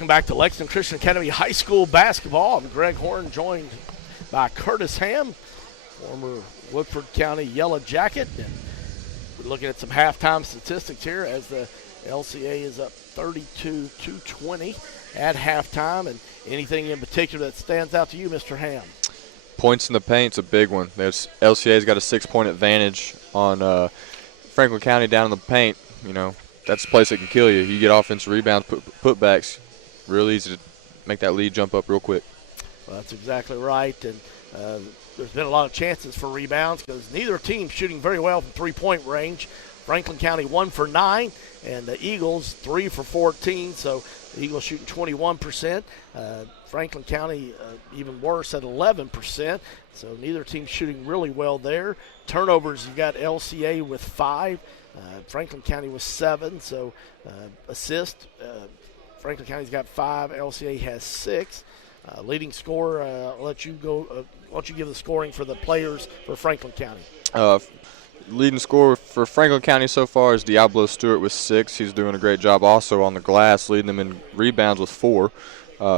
Welcome back to Lexington Christian Academy High School basketball. I'm Greg Horn, joined by Curtis Ham, former Woodford County Yellow Jacket. And we're looking at some halftime statistics here as the LCA is up 32-20 at halftime. And anything in particular that stands out to you, Mr. Ham? Points in the paint's a big one. LCA's got a 6-point advantage on Franklin County down in the paint. You know, that's a place that can kill you. You get offensive rebounds, putbacks, real easy to make that lead jump up real quick. Well, that's exactly right. And there's been a lot of chances for rebounds because neither team's shooting very well from three-point range. Franklin County 1 for 9, and the Eagles 3 for 14. So the Eagles shooting 21%. Franklin County even worse at 11%. So neither team's shooting really well there. Turnovers, you've got LCA with 5. Franklin County with 7. So assist, Franklin County's got 5. LCA has 6. Leading scorer, I'll let you go. Why don't you give the scoring for the players for Franklin County? Leading scorer for Franklin County so far is Diablo Stewart with 6. He's doing a great job also on the glass, leading them in rebounds with 4.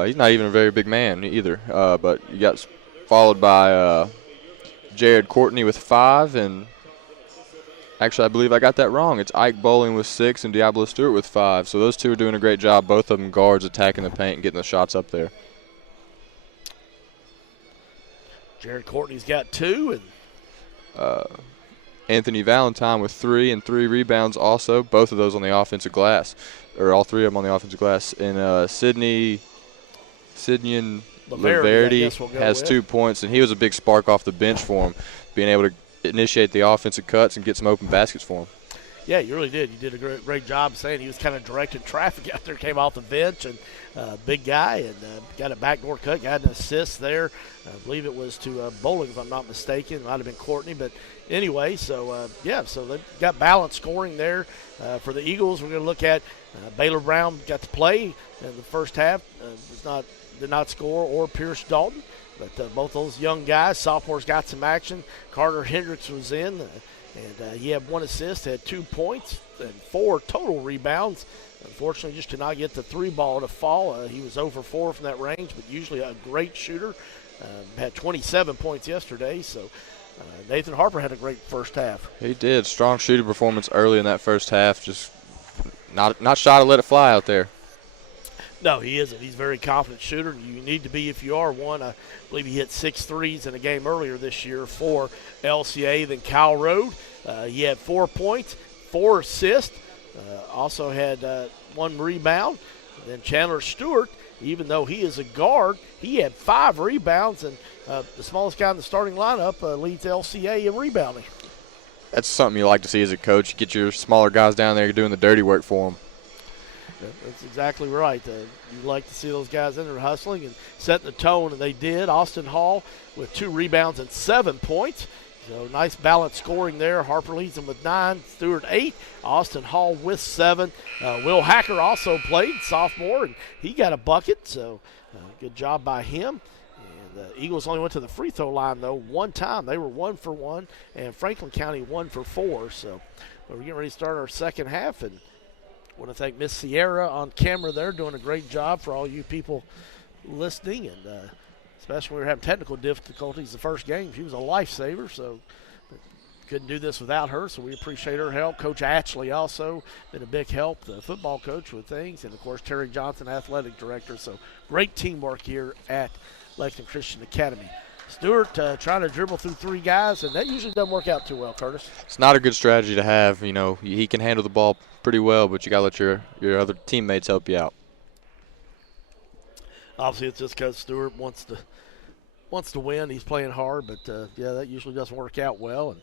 He's not even a very big man either, but you got followed by Jared Courtney with 5, and actually I believe I got that wrong. It's Ike Bowling with 6 and Diablo Stewart with 5. So those two are doing a great job, both of them guards attacking the paint and getting the shots up there. Jared Courtney's got 2, and Anthony Valentine with 3 and 3 rebounds also, both of those on the offensive glass, or all 3 of them on the offensive glass. And Sidney Laverty has 2 points, and he was a big spark off the bench for him, being able to initiate the offensive cuts and get some open baskets for him. Yeah, you really did. You did a great job saying he was kind of directing traffic out there, came off the bench, and big guy, and got a backdoor cut, got an assist there. I believe it was to Bowling, if I'm not mistaken. It might have been Courtney, but anyway, so so they've got balanced scoring there. For the Eagles, we're going to look at Baylor Brown got to play in the first half. Did not score, or Pierce Dalton. But both those young guys, sophomores, got some action. Carter Hendricks was in, and he had 1 assist, had 2 points, and 4 total rebounds. Unfortunately, just could not get the 3 ball to fall. He was 0 for 4 from that range, but usually a great shooter. Had 27 points yesterday, so Nathan Harper had a great first half. He did. Strong shooting performance early in that first half. Just not shy to let it fly out there. No, he isn't. He's a very confident shooter. You need to be if you are one. I believe he hit 6 threes in a game earlier this year for LCA. Then Kyle Road, he had 4 points, 4 assists, also had 1 rebound. Then Chandler Stewart, even though he is a guard, he had 5 rebounds, and the smallest guy in the starting lineup leads LCA in rebounding. That's something you like to see as a coach. You get your smaller guys down there doing the dirty work for them. That's exactly right. You like to see those guys in there hustling and setting the tone, and they did. Austin Hall with 2 rebounds and 7 points. So nice balanced scoring there. Harper leads them with 9, Stewart 8, Austin Hall with 7. Will Hacker also played, sophomore, and he got a bucket. So good job by him. And the Eagles only went to the free throw line, though, 1 time. They were 1 for 1, and Franklin County 1 for 4. So we're getting ready to start our second half, and I want to thank Miss Sierra on camera there, doing a great job for all you people listening, and especially when we were having technical difficulties the first game. She was a lifesaver, so couldn't do this without her, so we appreciate her help. Coach Ashley also been a big help, the football coach with things, and, of course, Terry Johnson, athletic director. So great teamwork here at Lexington Christian Academy. Stewart trying to dribble through 3 guys, and that usually doesn't work out too well, Curtis. It's not a good strategy to have. You know, he can handle the ball pretty well, but you got to let your other teammates help you out. Obviously, it's just because Stewart wants to win. He's playing hard, but, that usually doesn't work out well. And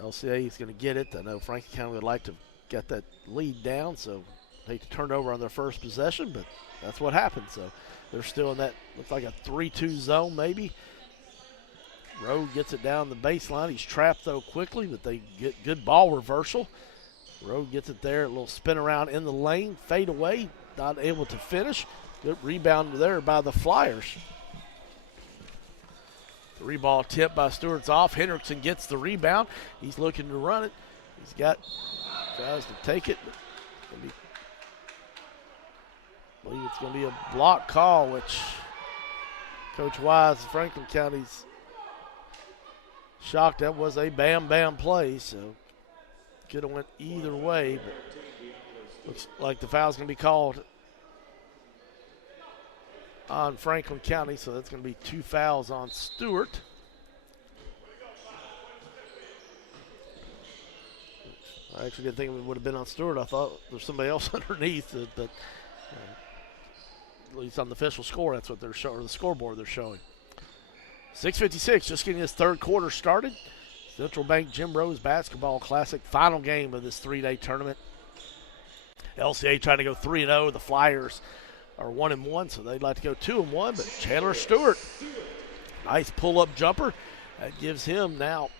LCA is going to get it. I know Franklin County would like to get that lead down, so hate to turn it over on their first possession, but that's what happened. So they're still in that, looks like a 3-2 zone maybe. Road gets it down the baseline. He's trapped, though, quickly, but they get good ball reversal. Road gets it there, a little spin around in the lane, fade away, not able to finish. Good rebound there by the Flyers. 3-ball tip by Stewart's off. Hendrickson gets the rebound. He's looking to run it. Tries to take it. I believe it's going to be a block call, which Coach Wise, Franklin County's shocked that was a bam play, so could have went either way, but looks like the foul's going to be called on Franklin County, so that's going to be 2 fouls on Stewart. I actually didn't think it would have been on Stewart. I thought there's somebody else underneath it, but at least on the official score, that's what they're showing, or the scoreboard they're showing. 6:56, just getting this third quarter started. Central Bank Jim Rose Basketball Classic, final game of this 3-day tournament. LCA trying to go 3-0. The Flyers are 1-1, so they'd like to go 2-1, but Chandler Stewart, nice pull-up jumper. That gives him now,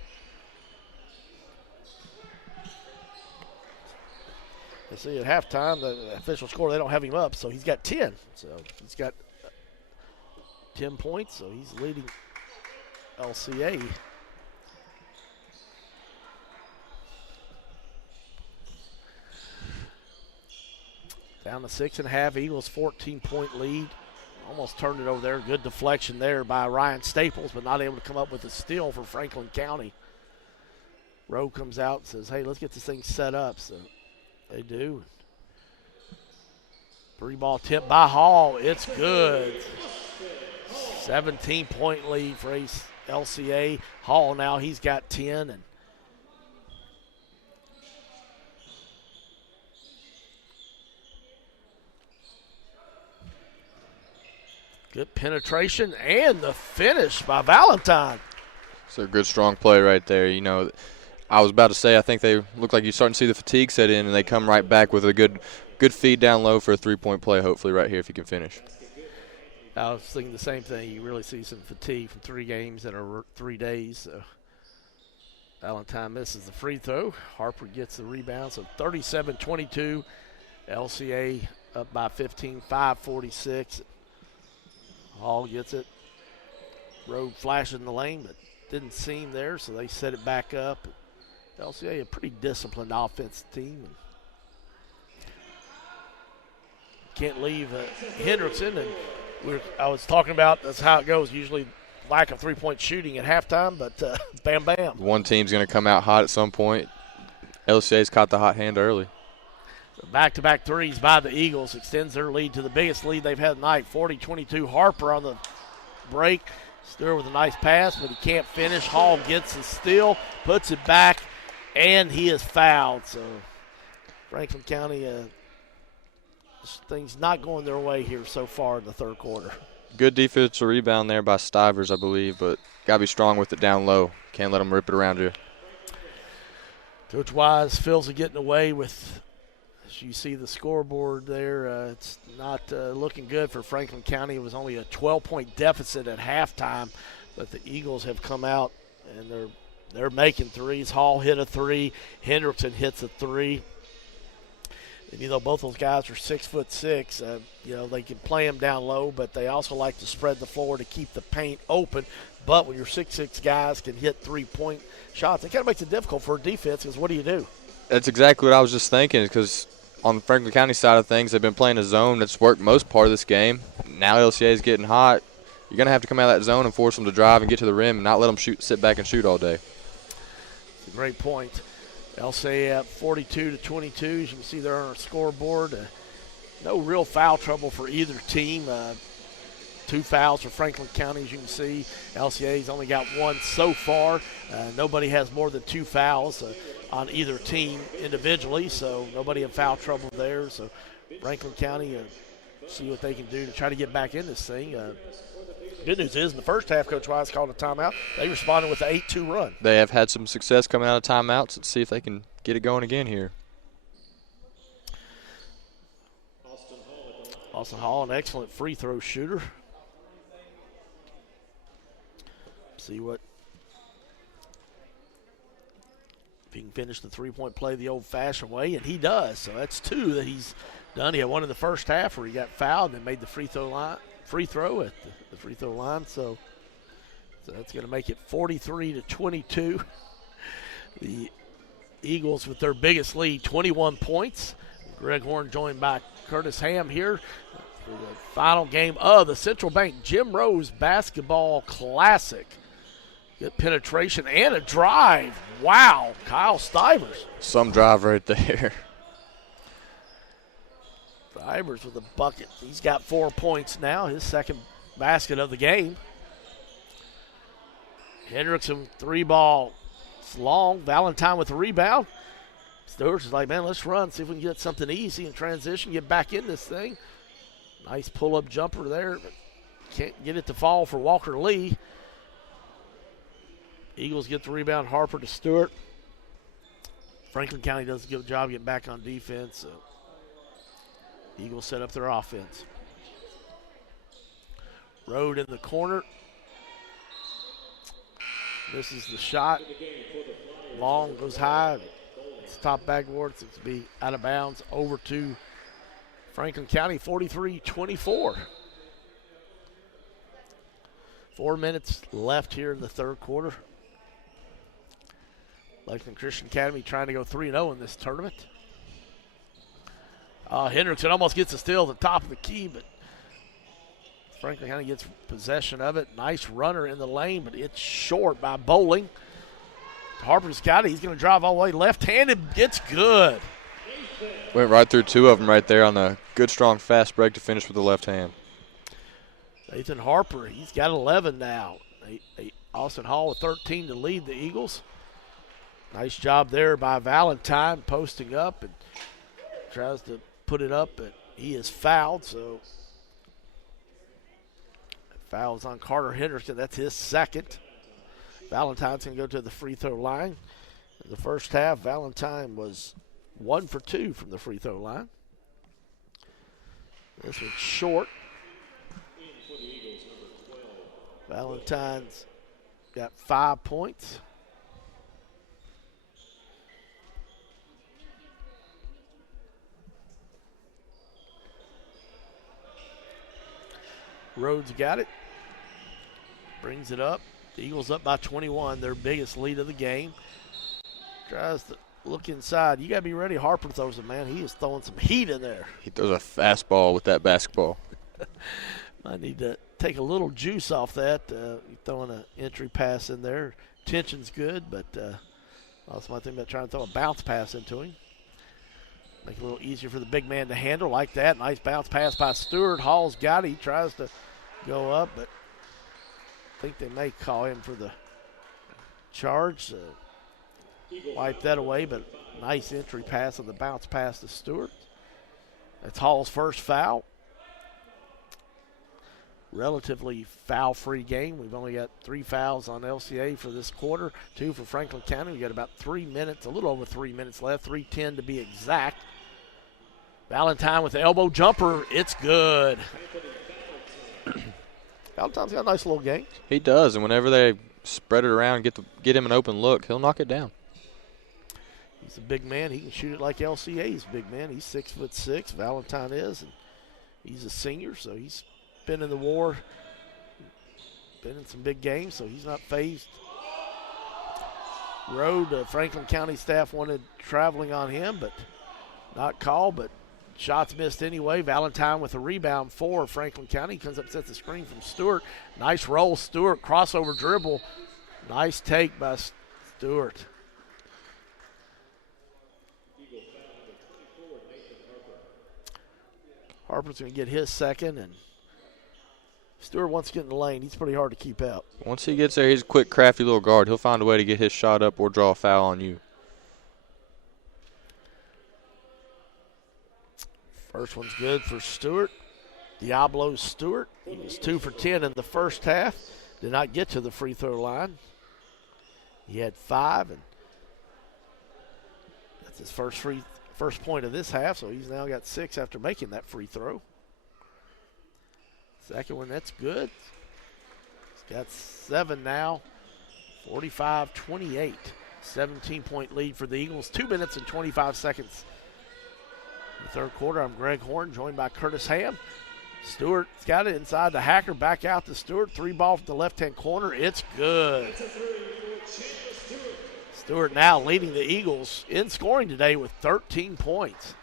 let's see, at halftime, the official score, they don't have him up, so he's got 10. So he's got 10 points, so he's leading LCA. Down to 6.5, Eagles 14-point lead. Almost turned it over there. Good deflection there by Ryan Staples, but not able to come up with a steal for Franklin County. Rowe comes out and says, hey, let's get this thing set up. So they do. 3-ball tip by Hall. It's good. 17-point lead for LCA. Hall now, he's got 10. And good penetration and the finish by Valentine. It's a good, strong play right there. You know, I was about to say I think they look like you're starting to see the fatigue set in, and they come right back with a good feed down low for a 3-point play, hopefully right here if you can finish. I was thinking the same thing. You really see some fatigue from 3 games that are 3 days. So Valentine misses the free throw. Harper gets the rebound. So 37-22. LCA up by 15, 5:46. Hall gets it. Road flashes in the lane, but didn't seem there, so they set it back up. LCA, a pretty disciplined offensive team. Can't leave Hendrickson, and I was talking about that's how it goes. Usually lack of three-point shooting at halftime, but bam, bam. One team's going to come out hot at some point. LCA's caught the hot hand early. Back-to-back threes by the Eagles extends their lead to the biggest lead they've had tonight, 40-22. Harper on the break. Stewart with a nice pass, but he can't finish. Hall gets the steal, puts it back, and he is fouled. So Franklin County, things not going their way here so far in the third quarter. Good defensive rebound there by Stivers, I believe, but got to be strong with it down low. Can't let them rip it around you. Coach Wise feels it getting away with, as you see the scoreboard there, it's not looking good for Franklin County. It was only a 12-point deficit at halftime, but the Eagles have come out and they're making threes. Hall hit a 3. Hendrickson hits a 3. And, you know, both those guys are 6'6". You know, they can play them down low, but they also like to spread the floor to keep the paint open. But when your 6'6" guys can hit three-point shots, it kind of makes it difficult for a defense because what do you do? That's exactly what I was just thinking, because on the Franklin County side of things, they've been playing a zone that's worked most part of this game. Now LCA is getting hot. You're going to have to come out of that zone and force them to drive and get to the rim and not let them sit back and shoot all day. It's a great point. LCA at 42-22. As you can see there on our scoreboard. No real foul trouble for either team. 2 fouls for Franklin County, as you can see. LCA's only got 1 so far. Nobody has more than 2 fouls on either team individually, so nobody in foul trouble there. So Franklin County see what they can do to try to get back in this thing. Good news is in the first half, Coach Wise called a timeout. They responded with an 8-2 run. They have had some success coming out of timeouts. Let's see if they can get it going again here. Austin Hall, an excellent free throw shooter. See what if he can finish the three-point play the old-fashioned way, and he does. So that's 2 that he's done. He had 1 in the first half where he got fouled and made the free throw at the free throw line. So that's going to make it 43-22. The Eagles with their biggest lead, 21 points. Greg Horn joined by Curtis Ham here. for the final game of the Central Bank Jim Rose Basketball Classic. Good penetration and a drive. Wow, Kyle Stivers. Some drive right there. Stivers with a bucket. He's got 4 points now, his second basket of the game. Hendrickson, 3-ball. It's long. Valentine with the rebound. Stewart's is like, man, let's run, see if we can get something easy in transition, get back in this thing. Nice pull-up jumper there, but can't get it to fall for Walker Lee. Eagles get the rebound. Harper to Stewart. Franklin County does a good job getting back on defense. So Eagles set up their offense. Road in the corner. This is the shot. Long, goes high. It's top backboard. So it's to be out of bounds. Over to Franklin County, 43-24. 4 minutes left here in the third quarter. Lexington Christian Academy trying to go 3-0 in this tournament. Hendrickson almost gets a steal at the top of the key, but Franklin County gets possession of it. Nice runner in the lane, but it's short by Bowling. Harper's got it. He's going to drive all the way left-handed. It's good. Went right through two of them right there on the good, strong, fast break to finish with the left hand. Nathan Harper, he's got 11 now. Austin Hall with 13 to lead the Eagles. Nice job there by Valentine posting up and tries to put it up, but he is fouled, so fouls on Carter Henderson. That's his second. Valentine's going to go to the free throw line. In the first half, Valentine was 1 for 2 from the free throw line. This one's short. Valentine's got 5 points. Rhodes got it. Brings it up. The Eagles up by 21, their biggest lead of the game. Tries to look inside. You got to be ready. Harper throws it, man. He is throwing some heat in there. He throws a fastball with that basketball. I need to take a little juice off that. Throwing an entry pass in there. Tension's good, but that's my thing about trying to throw a bounce pass into him. Make it a little easier for the big man to handle like that. Nice bounce pass by Stewart. Hall's got it. He tries to go up, but I think they may call him for the charge. So wipe that away, but nice entry pass on the bounce pass to Stewart. That's Hall's first foul. Relatively foul-free game. We've only got 3 fouls on LCA for this quarter, 2 for Franklin County. We've got about 3 minutes, a little over 3 minutes left, 3:10 to be exact. Valentine with the elbow jumper. It's good. Valentine's got a nice little game. He does, and whenever they spread it around, get him an open look, he'll knock it down. He's a big man. He can shoot it like LCA's big man. He's 6'6", Valentine is, and he's a senior, so he's been in the war, been in some big games, so he's not phased. Road, Franklin County staff wanted traveling on him, but not called, but shots missed anyway. Valentine with a rebound for Franklin County. Comes up, sets the screen from Stewart. Nice roll, Stewart. Crossover dribble. Nice take by Stewart. Harper's going to get his second, and Stewart wants to get in the lane. He's pretty hard to keep out. Once he gets there, he's a quick, crafty little guard. He'll find a way to get his shot up or draw a foul on you. First one's good for Stewart. Diablo Stewart. He was 2 for 10 in the first half. Did not get to the free throw line. He had 5, and that's his first point of this half, so he's now got 6 after making that free throw. Second one, that's good. He's got 7 now. 45-28. 17-point lead for the Eagles. 2 minutes and 25 seconds. In the third quarter, I'm Greg Horn, joined by Curtis Ham. Stewart's got it inside the Hacker. Back out to Stewart. 3-ball from the left-hand corner. It's good. Stewart now leading the Eagles in scoring today with 13 points.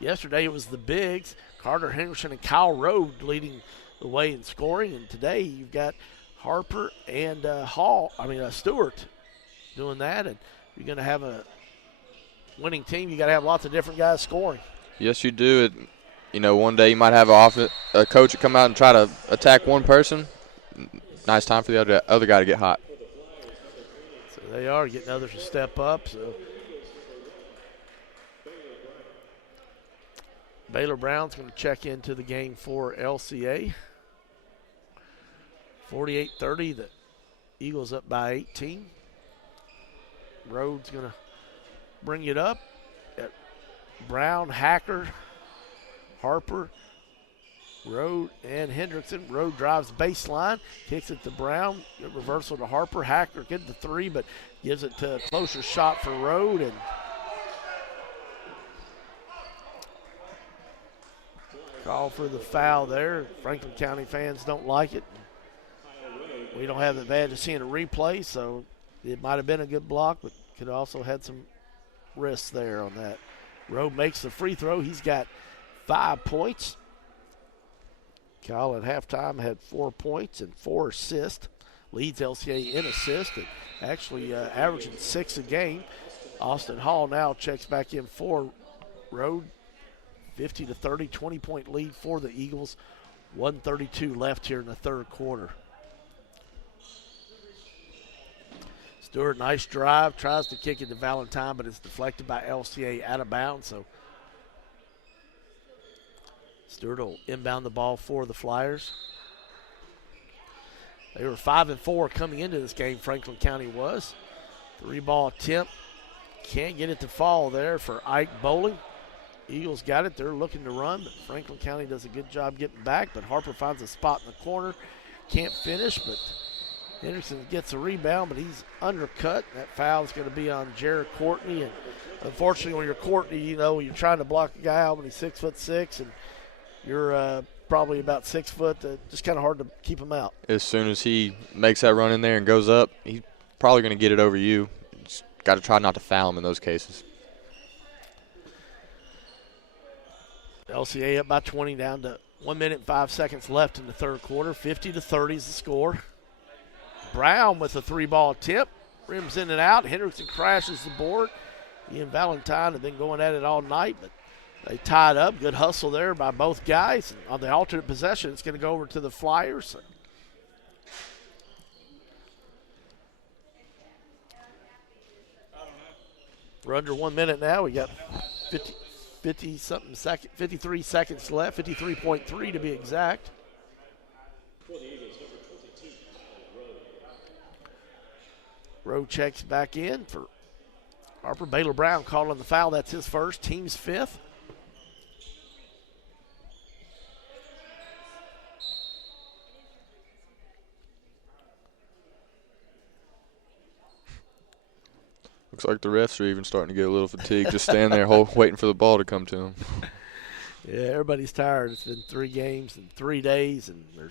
Yesterday it was the bigs. Carter Henderson and Kyle Rode leading the way in scoring. And today you've got Harper and Stewart doing that. And you're going to have a winning team. You got to have lots of different guys scoring. Yes, you do. One day you might have a coach come out and try to attack one person. Nice time for the other guy to get hot. So they are getting others to step up. So Baylor Brown's going to check into the game for LCA. 48-30, the Eagles up by 18. Rhodes going to bring it up. Got Brown, Hacker, Harper, Rode, and Hendrickson. Rode drives baseline, kicks it to Brown, reversal to Harper. Hacker gets the three, but gives it to a closer shot for Rode. And call for the foul there. Franklin County fans don't like it. We don't have the advantage of seeing a replay, so it might have been a good block, but could have also had some risks there on that. Rode makes the free throw. He's got 5 points. Kyle at halftime had 4 points and 4 assists. Leads LCA in assists and actually averaging 6 a game. Austin Hall now checks back in for Rode. 50-30, 20-point lead for the Eagles. 1:32 left here in the third quarter. Stewart, nice drive, tries to kick it to Valentine, but it's deflected by LCA out of bounds. So Stewart will inbound the ball for the Flyers. They were 5-4 coming into this game, Franklin County was. 3-ball attempt. Can't get it to fall there for Ike Bowling. Eagles got it. They're looking to run, but Franklin County does a good job getting back. But Harper finds a spot in the corner. Can't finish, but Henderson gets a rebound, but he's undercut. That foul is going to be on Jared Courtney. And unfortunately, when you're Courtney, you're trying to block a guy out when he's 6'6", and you're probably about 6 foot. Just kind of hard to keep him out. As soon as he makes that run in there and goes up, he's probably going to get it over you. Just got to try not to foul him in those cases. LCA up by 20, down to 1 minute and 5 seconds left in the third quarter. 50-30 is the score. Brown with a 3-ball attempt. Rims in and out. Hendrickson crashes the board. He and Valentine have been going at it all night, but they tied up. Good hustle there by both guys. And on the alternate possession, it's going to go over to the Flyers. We're under 1 minute now. We got 53 seconds left, 53.3 to be exact. Rowe checks back in for Harper. Baylor Brown calling the foul. That's his first, team's 5th. Looks like the refs are even starting to get a little fatigued, just standing there waiting for the ball to come to them. Yeah, everybody's tired. It's been 3 games in 3 days, and I'm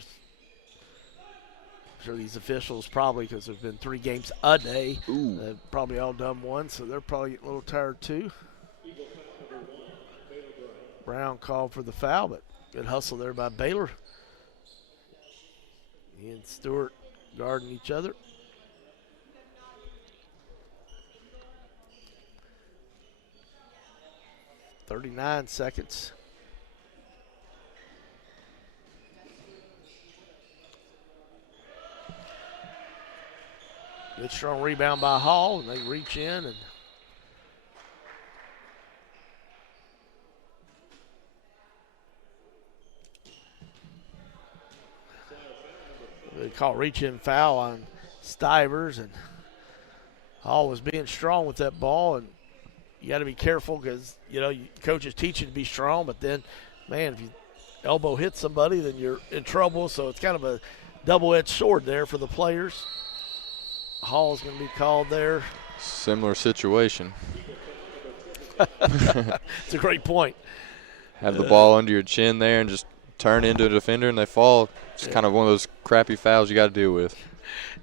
sure these officials probably, because there's been 3 games a day, they've probably all done one, so they're probably getting a little tired too. Brown called for the foul, but good hustle there by Baylor. He and Stewart guarding each other. .39 seconds. Good strong rebound by Hall, and they reach in and they call reach-in foul on Stivers, and Hall was being strong with that ball, and you got to be careful because, coaches teach you to be strong, but then, man, if you elbow hit somebody, then you're in trouble. So it's kind of a double-edged sword there for the players. Hall is going to be called there. Similar situation. It's a great point. Have the ball under your chin there and just turn into a defender and they fall. It's kind of one of those crappy fouls you got to deal with.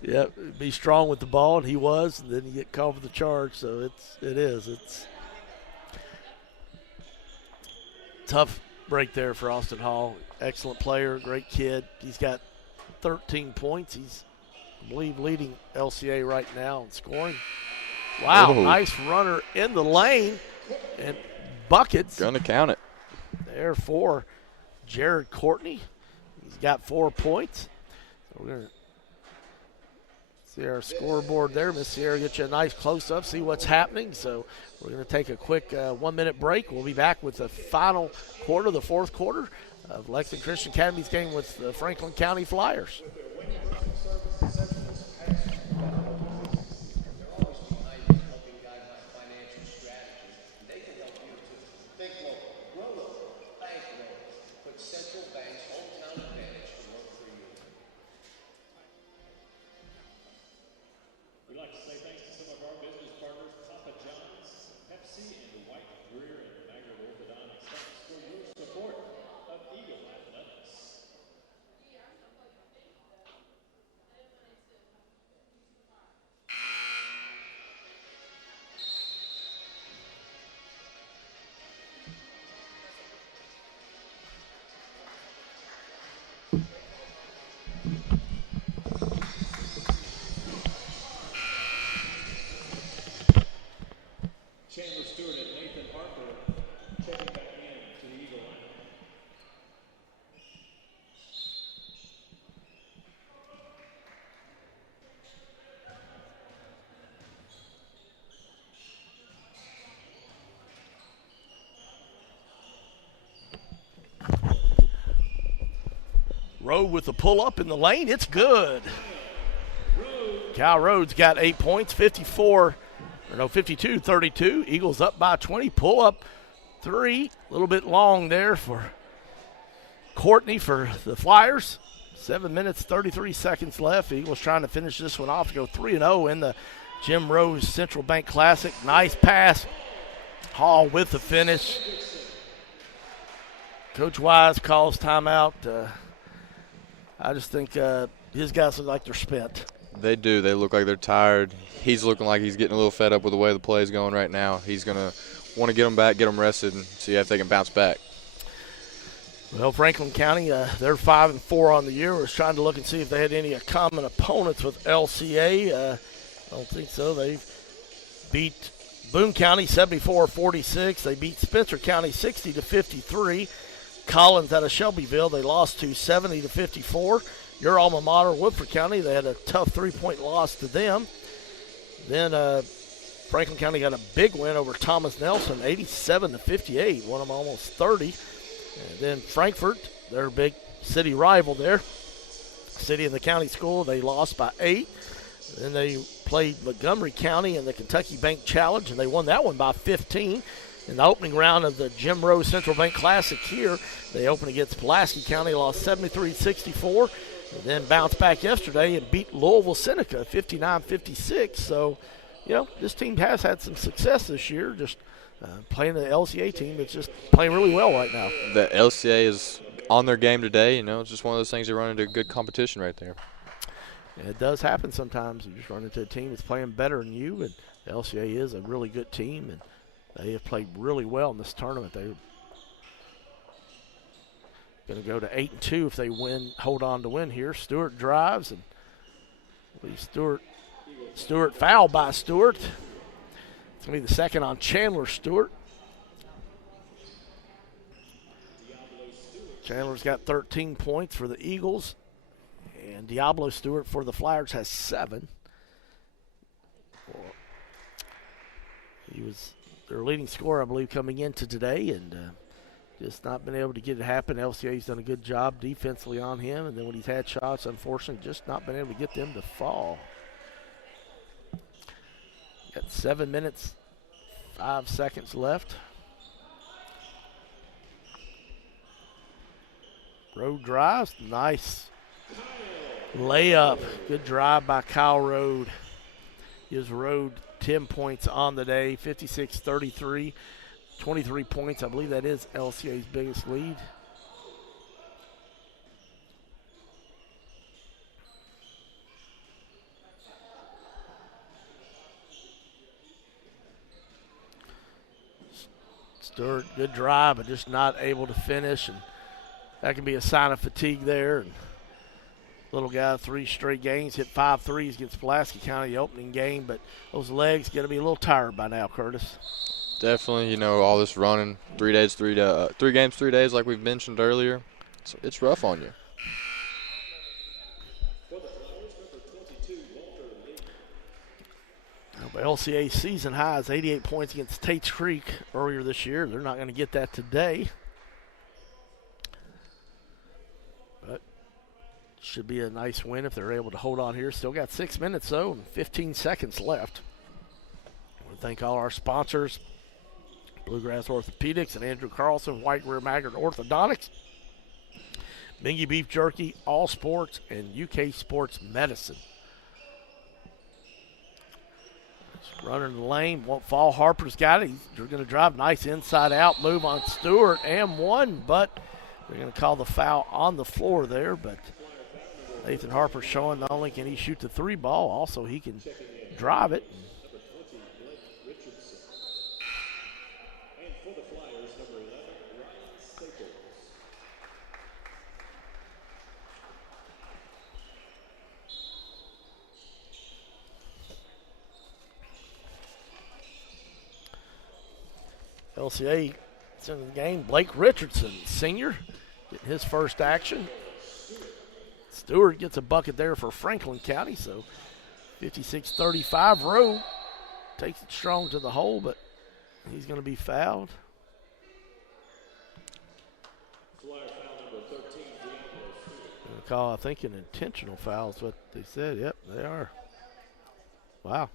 Yeah, be strong with the ball, and he was, and then you get called for the charge. So it's tough break there for Austin Hall. Excellent player, great kid. He's got 13 points. He's, I believe, leading LCA right now in scoring. Wow, Oh. nice runner in the lane. And buckets Gonna count it. there for Jared Courtney. He's got 4 points. So we're going to see our scoreboard there. Miss Sierra get you a nice close-up, see what's happening. So we're going to take a quick 1-minute break. We'll be back with the final quarter, the fourth quarter of Lexington Christian Academy's game with the Franklin County Flyers. We'd like to say thanks to some of our business partners, Papa John's, Pepsi, and White Greer and Maggard Orthodontics. Thanks for your support of Eagle Athletics. Chandler Stewart and Nathan Harper checking back in to the Eagle line. Road with the pull-up in the lane. It's good. Cal Rhodes got 8 points, 52-32. Eagles up by 20. Pull-up 3. A little bit long there for Courtney for the Flyers. 7 minutes, 33 seconds left. Eagles trying to finish this one off to go 3-0 in the Jim Rose Central Bank Classic. Nice pass. Hall with the finish. Coach Wise calls timeout. I just think his guys look like they're spent. They do. They look like they're tired. He's looking like he's getting a little fed up with the way the play is going right now. He's going to want to get them back, get them rested, and see if they can bounce back. Well, Franklin County, they're 5-4 on the year. We're trying to look and see if they had any common opponents with LCA. I don't think so. They beat Boone County 74-46. They beat Spencer County 60-53. Collins out of Shelbyville, they lost to 70-54. Your alma mater, Woodford County, they had a tough 3-point loss to them. Then Franklin County got a big win over Thomas Nelson, 87-58, won them almost 30. And then Frankfort, their big city rival there, city and the county school, they lost by 8. Then they played Montgomery County in the Kentucky Bank Challenge, and they won that one by 15. In the opening round of the Jim Rose Central Bank Classic here, they opened against Pulaski County, lost 73-64, and then bounced back yesterday and beat Louisville Seneca 59-56. So, you know, this team has had some success this year, just playing the LCA team. It's just playing really well right now. The LCA is on their game today. You know, it's just one of those things you run into good competition right there. And it does happen sometimes. You just run into a team that's playing better than you, and the LCA is a really good team, and they have played really well in this tournament. They're going to go to 8-2 if they win, hold on to win here. Stewart drives, and Stewart fouled by Stewart. It's going to be the second on Chandler Stewart. Chandler's got 13 points for the Eagles, and Diablo Stewart for the Flyers has 7. He was their leading scorer, I believe, coming into today, and just not been able to get it happen. LCA's done a good job defensively on him, and then when he's had shots, unfortunately, just not been able to get them to fall. Got 7 minutes, 5 seconds left. Road drives, nice layup. Good drive by Kyle Road. Gives Road 10 points on the day, 56-33, 23 points. I believe that is LCA's biggest lead. Stewart, good drive, but just not able to finish, and that can be a sign of fatigue there. And little guy, 3 straight games, hit 5 threes against Pulaski County the opening game, but those legs got to be a little tired by now, Curtis. Definitely, all this running, 3 games, 3 days, like we've mentioned earlier. It's rough on you. But LCA season high is 88 points against Tate's Creek earlier this year. They're not going to get that today. But should be a nice win if they're able to hold on here. Still got 6 minutes, though, and 15 seconds left. I want to thank all our sponsors, Bluegrass Orthopedics and Andrew Carlson, White Greer Maggard Orthodontics, Mingy Beef Jerky, All Sports, and UK Sports Medicine. Running the lane, won't fall. Harper's got it. They're going to drive nice inside out move on Stewart and one, but they're going to call the foul on the floor there. But Nathan Harper showing not only can he shoot the 3 ball, also he can drive it. LCA is in the game. Blake Richardson, senior, getting his first action. Stewart gets a bucket there for Franklin County, so 56-35. Rowe takes it strong to the hole, but he's going to be fouled. Flyer foul number 13, Going to call, I think, an intentional foul is what they said. Yep, they are. Wow.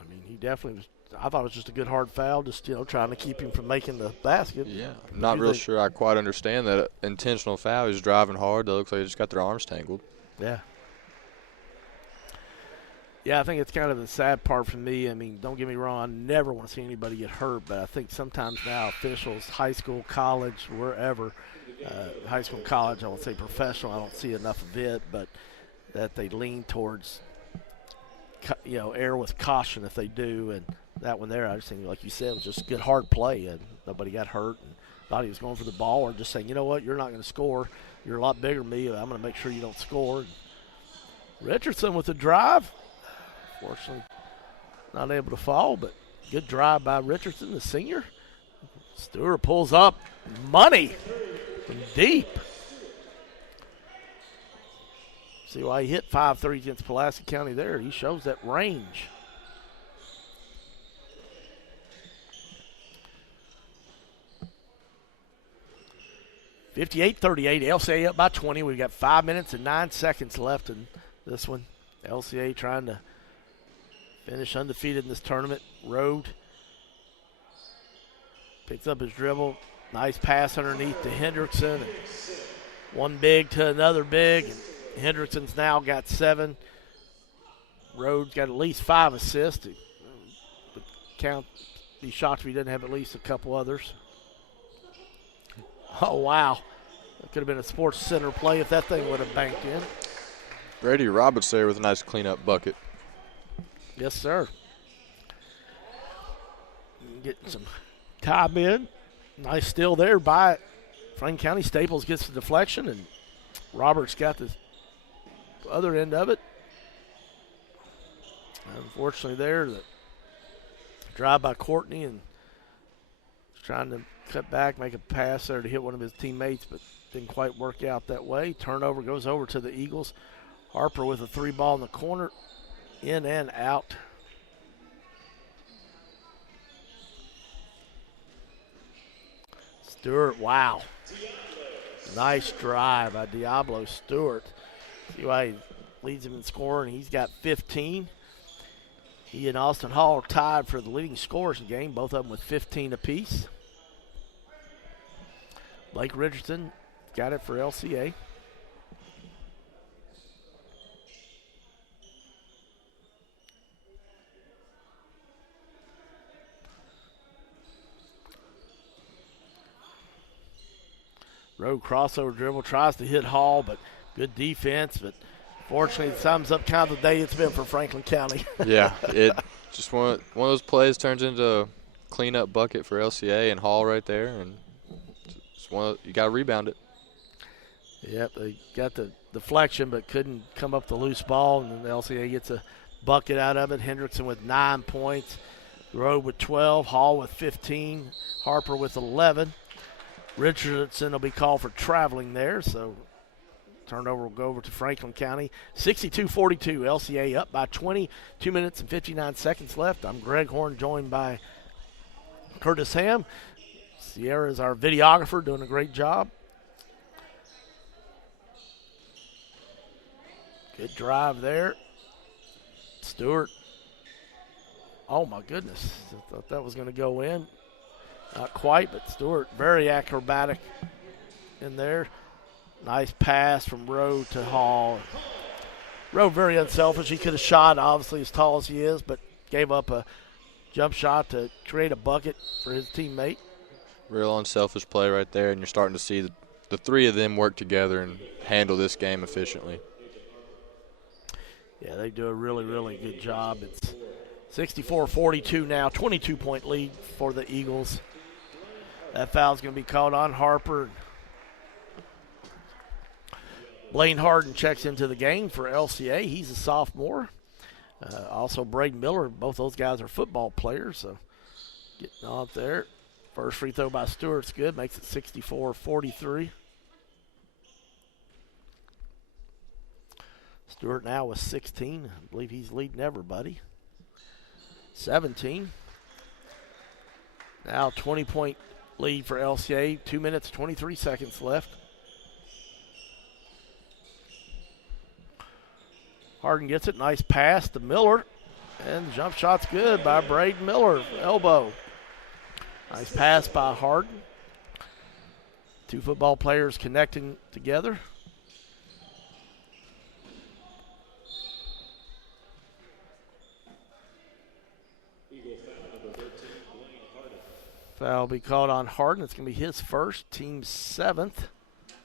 I mean, he definitely was. I thought it was just a good hard foul, just trying to keep him from making the basket. Yeah, I'm not real sure I quite understand that intentional foul. He's driving hard. That looks like they just got their arms tangled. Yeah. Yeah, I think it's kind of the sad part for me. I mean, don't get me wrong, I never want to see anybody get hurt, but I think sometimes now officials, high school, college, wherever, high school, college, I would say professional, I don't see enough of it, but that they lean towards, err with caution if they do. And that one there, I just think, like you said, it was just good hard play, and nobody got hurt and thought he was going for the ball, or just saying, you know what, you're not going to score. You're a lot bigger than me. I'm going to make sure you don't score. And Richardson with the drive. Fortunately, not able to fall, but good drive by Richardson, the senior. Stewart pulls up money from deep. See why he hit 5 threes against Pulaski County there. He shows that range. (58-38), LCA up by 20. We've got 5 minutes and 9 seconds left in this one. LCA trying to finish undefeated in this tournament. Road picks up his dribble. Nice pass underneath to Hendrickson. And one big to another big. And Hendrickson's now got 7. Road's got at least 5 assists. Be shocked if he didn't have at least a couple others. Oh, wow. That could have been a Sports Center play if that thing would have banked in. Brady Roberts there with a nice cleanup bucket. Yes, sir. Getting some time in. Nice steal there by Franklin County. Staples gets the deflection, and Roberts got the other end of it. Unfortunately there, the drive by Courtney, and trying to cut back, make a pass there to hit one of his teammates, but didn't quite work out that way. Turnover goes over to the Eagles. Harper with a 3 ball in the corner, in and out. Stewart, wow. Nice drive by Diablo Stewart. See why he leads him in scoring. He's got 15. He and Austin Hall are tied for the leading scorers in the game, both of them with 15 apiece. Blake Richardson got it for LCA. Road crossover dribble, tries to hit Hall, but good defense. But fortunately, it sums up kind of the day it's been for Franklin County. Yeah, Just one of those plays turns into a cleanup bucket for LCA and Hall right there, and you got to rebound it. Yep, they got the deflection but couldn't come up the loose ball, and then the LCA gets a bucket out of it. Hendrickson with 9 points, Grove with 12, Hall with 15, Harper with 11. Richardson will be called for traveling there, so turnover will go over to Franklin County. 62-42, LCA up by 20, 2 minutes and 59 seconds left. I'm Greg Horn, joined by Curtis Ham. Sierra is our videographer, doing a great job. Good drive there. Stewart. Oh, my goodness. I thought that was going to go in. Not quite, but Stewart very acrobatic in there. Nice pass from Rowe to Hall. Rowe very unselfish. He could have shot, obviously, as tall as he is, but gave up a jump shot to create a bucket for his teammate. Real unselfish play right there, and you're starting to see the three of them work together and handle this game efficiently. Yeah, they do a really, really good job. It's 64-42 now, 22-point lead for the Eagles. That foul's going to be called on Harper. Blaine Harden checks into the game for LCA. He's a sophomore. Also, Braden Miller. Both those guys are football players, so getting off there. First free throw by Stewart's good. Makes it 64-43. Stewart now with 16. I believe he's leading everybody. 17. Now 20-point lead for LCA. 2 minutes, 23 seconds left. Harden gets it. Nice pass to Miller. And the jump shot's good by Braden Miller. Elbow. Nice pass by Harden. Two football players connecting together. Foul will be called on Harden. It's going to be his first, team 7th.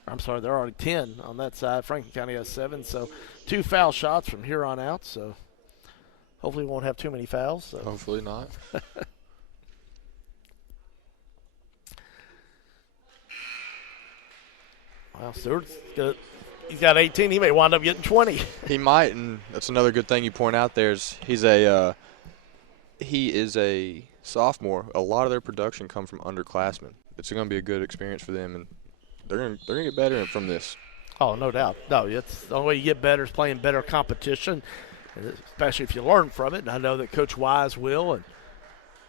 I'm sorry, they're already 10 on that side. Franklin County has 7, so 2 foul shots from here on out. So hopefully we won't have too many fouls. So. Hopefully not. Well, he's got 18. He may wind up getting 20. He might, and that's another good thing you point out there is he is a sophomore. A lot of their production come from underclassmen. It's going to be a good experience for them, and they're going to get better from this. Oh, no doubt. No, it's the only way you get better is playing better competition, especially if you learn from it. And I know that Coach Wise will. And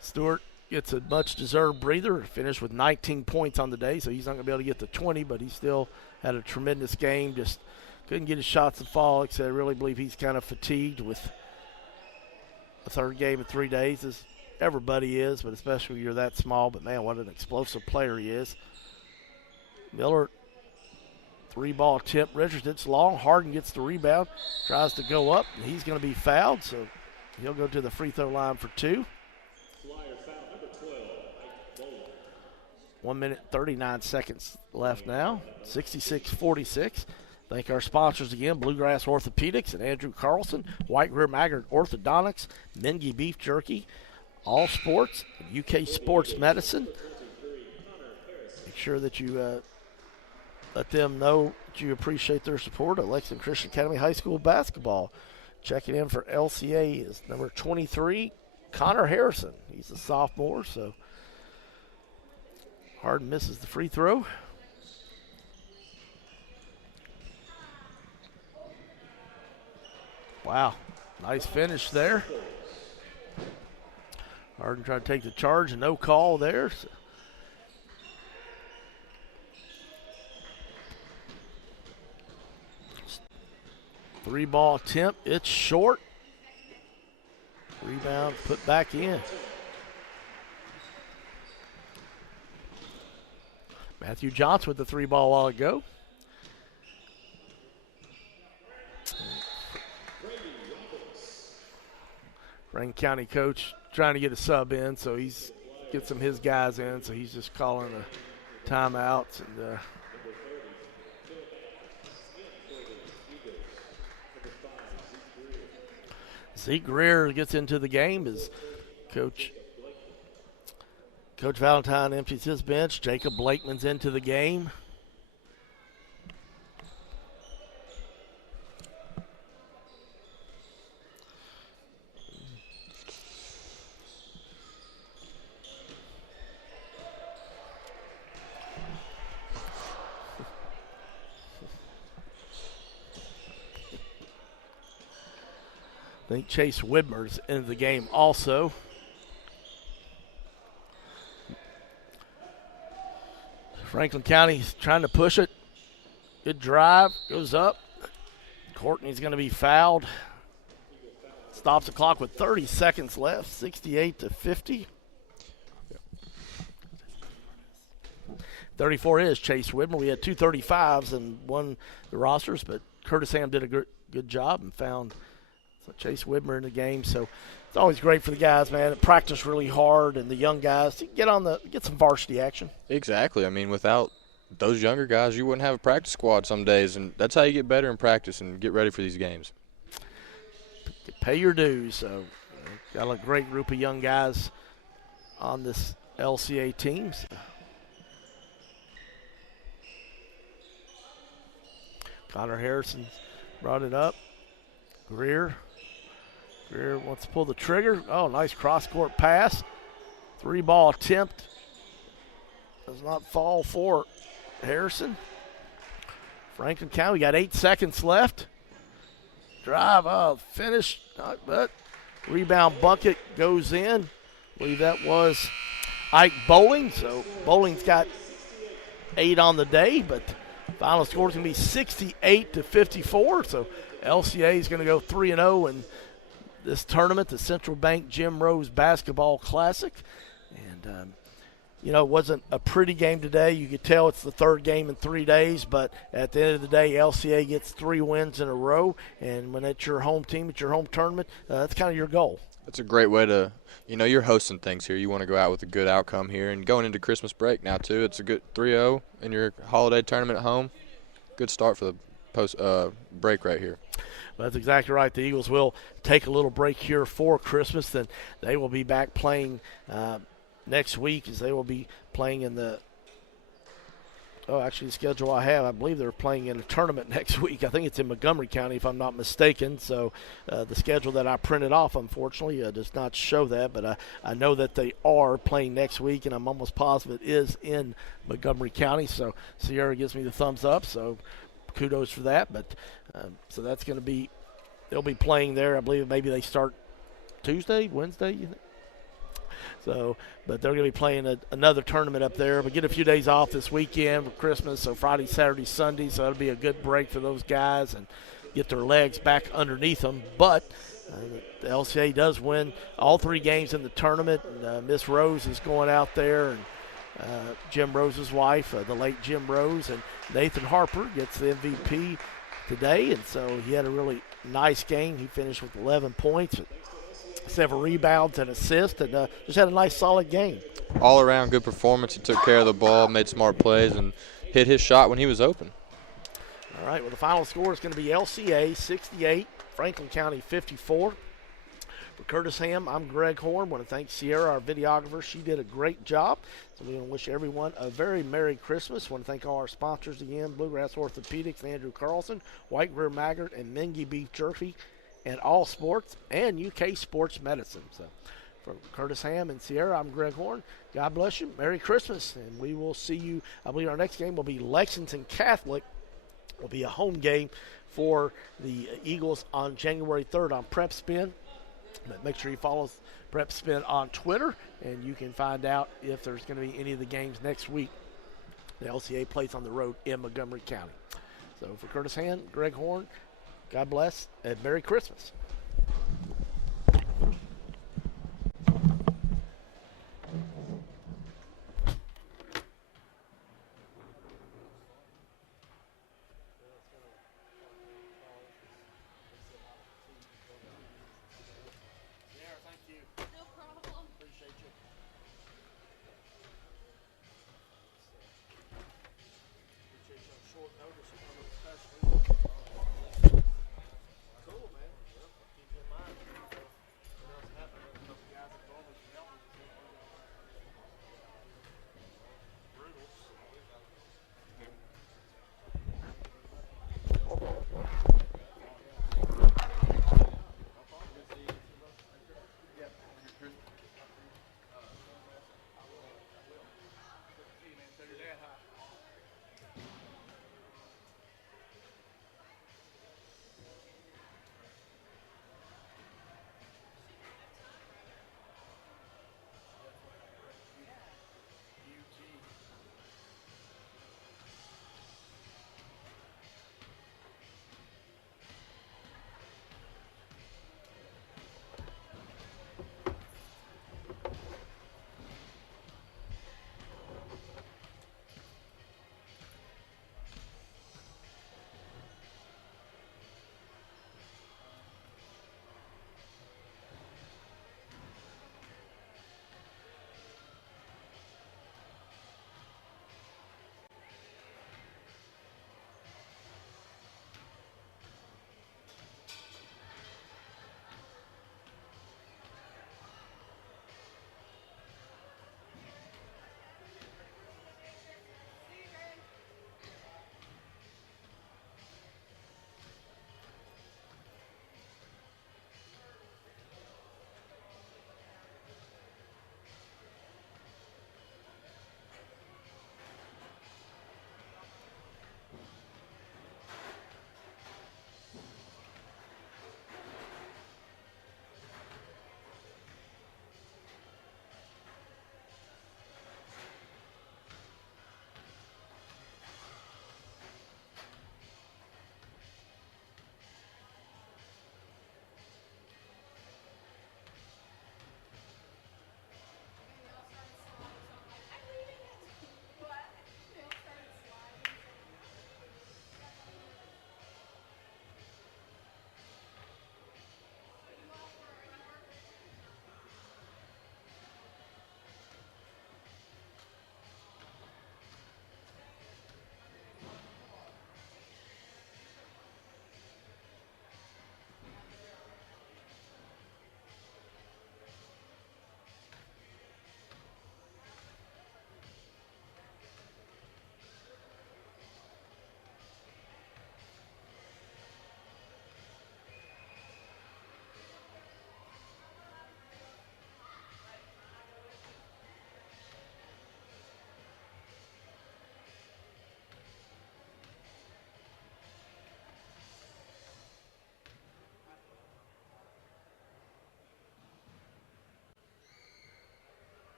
Stewart gets a much-deserved breather. Finished with 19 points on the day, so he's not going to be able to get to 20, but he still had a tremendous game. Just couldn't get his shots to fall. Like I said, I really believe he's kind of fatigued with the third game in 3 days, as everybody is, but especially when you're that small. But, man, what an explosive player he is. Miller, 3-ball attempt. Richardson's long. Harden gets the rebound, tries to go up. And he's going to be fouled, so he'll go to the free throw line for 2. 1 minute, 39 seconds left now. 66-46. Thank our sponsors again, Bluegrass Orthopedics and Andrew Carlson, White Greer Maggard Orthodontics, Mengi Beef Jerky, All Sports, UK Sports Medicine. Make sure that you let them know that you appreciate their support at Lexington Christian Academy High School basketball. Checking in for LCA is number 23, Connor Harrison. He's a sophomore, so Harden misses the free throw. Wow, nice finish there. Harden tried to take the charge and no call there. So. Three-ball attempt, it's short. Rebound put back in. Matthew Johnson with the 3-ball a while ago. Rankin County coach trying to get a sub in, so he's get some of his guys in, so he's just calling the timeouts. And See, Greer gets into the game as Coach Valentine empties his bench. Jacob Blakeman's into the game. I think Chase Widmer's into the game also. Franklin County's trying to push it. Good drive, goes up. Courtney's going to be fouled. Stops the clock with 30 seconds left, 68-50. 34 is Chase Widmer. We had two 35s and won the rosters, but Curtis Ham did a good job and found Chase Widmer in the game. So it's always great for the guys, man, that practice really hard, and the young guys to get some varsity action. Exactly. I mean, without those younger guys, you wouldn't have a practice squad some days, and that's how you get better in practice and get ready for these games. Pay your dues. So got a great group of young guys on this LCA team. So. Connor Harrison brought it up. Greer wants to pull the trigger. Oh, nice cross-court pass. 3-ball attempt. Does not fall for Harrison. Franklin County, we got 8 seconds left. Drive, finish, but rebound bucket goes in. I believe that was Ike Bowling. So Bowling's got 8 on the day, but final score is going to be 68-54. So LCA is going to go 3-0 in this tournament, the Central Bank Jim Rose Basketball Classic. And, it wasn't a pretty game today. You could tell it's the third game in 3 days, but at the end of the day, LCA gets 3 wins in a row. And when it's your home team, it's your home tournament, that's kind of your goal. That's a great way to, you're hosting things here. You want to go out with a good outcome here. And going into Christmas break now, too, it's a good 3-0 in your holiday tournament at home. Good start for the post break right here. That's exactly right. The Eagles will take a little break here for Christmas. Then they will be back playing next week, as they will be playing in the the schedule I believe they're playing in a tournament next week. I think it's in Montgomery County, if I'm not mistaken. So the schedule that I printed off, unfortunately, does not show that. But I know that they are playing next week, and I'm almost positive it is in Montgomery County. So Sierra gives me the thumbs up, so kudos for that. But so that's going to be – they'll be playing there. I believe maybe they start Tuesday, Wednesday, you think? So, but they're going to be playing another tournament up there. But get a few days off this weekend for Christmas, so Friday, Saturday, Sunday. So that'll be a good break for those guys and get their legs back underneath them. But the LCA does win all 3 games in the tournament. And, Miss Rose is going out there, and Jim Rose's wife, the late Jim Rose, and Nathan Harper gets the MVP today. And so he had a really nice game. He finished with 11 points. Several rebounds and assists, and just had a nice, solid game. All around good performance. He took care of the ball, made smart plays, and hit his shot when he was open. All right, well, the final score is going to be LCA 68, Franklin County 54. For Curtis Ham, I'm Greg Horn. I want to thank Sierra, our videographer. She did a great job. So we want to wish everyone a very Merry Christmas. I want to thank all our sponsors again, Bluegrass Orthopedics, Andrew Carlson, White Greer Maggard, and Mingy Beef Jerky, and All Sports, and UK Sports Medicine. So for Curtis Ham and Sierra, I'm Greg Horn. God bless you. Merry Christmas. And we will see you. I believe our next game will be Lexington Catholic. It will be a home game for the Eagles on January 3rd on PrepSpin. But make sure you follow PrepSpin on Twitter, and you can find out if there's going to be any of the games next week. The LCA plays on the road in Montgomery County. So for Curtis Ham, Greg Horn, God bless, and Merry Christmas. Cool, man.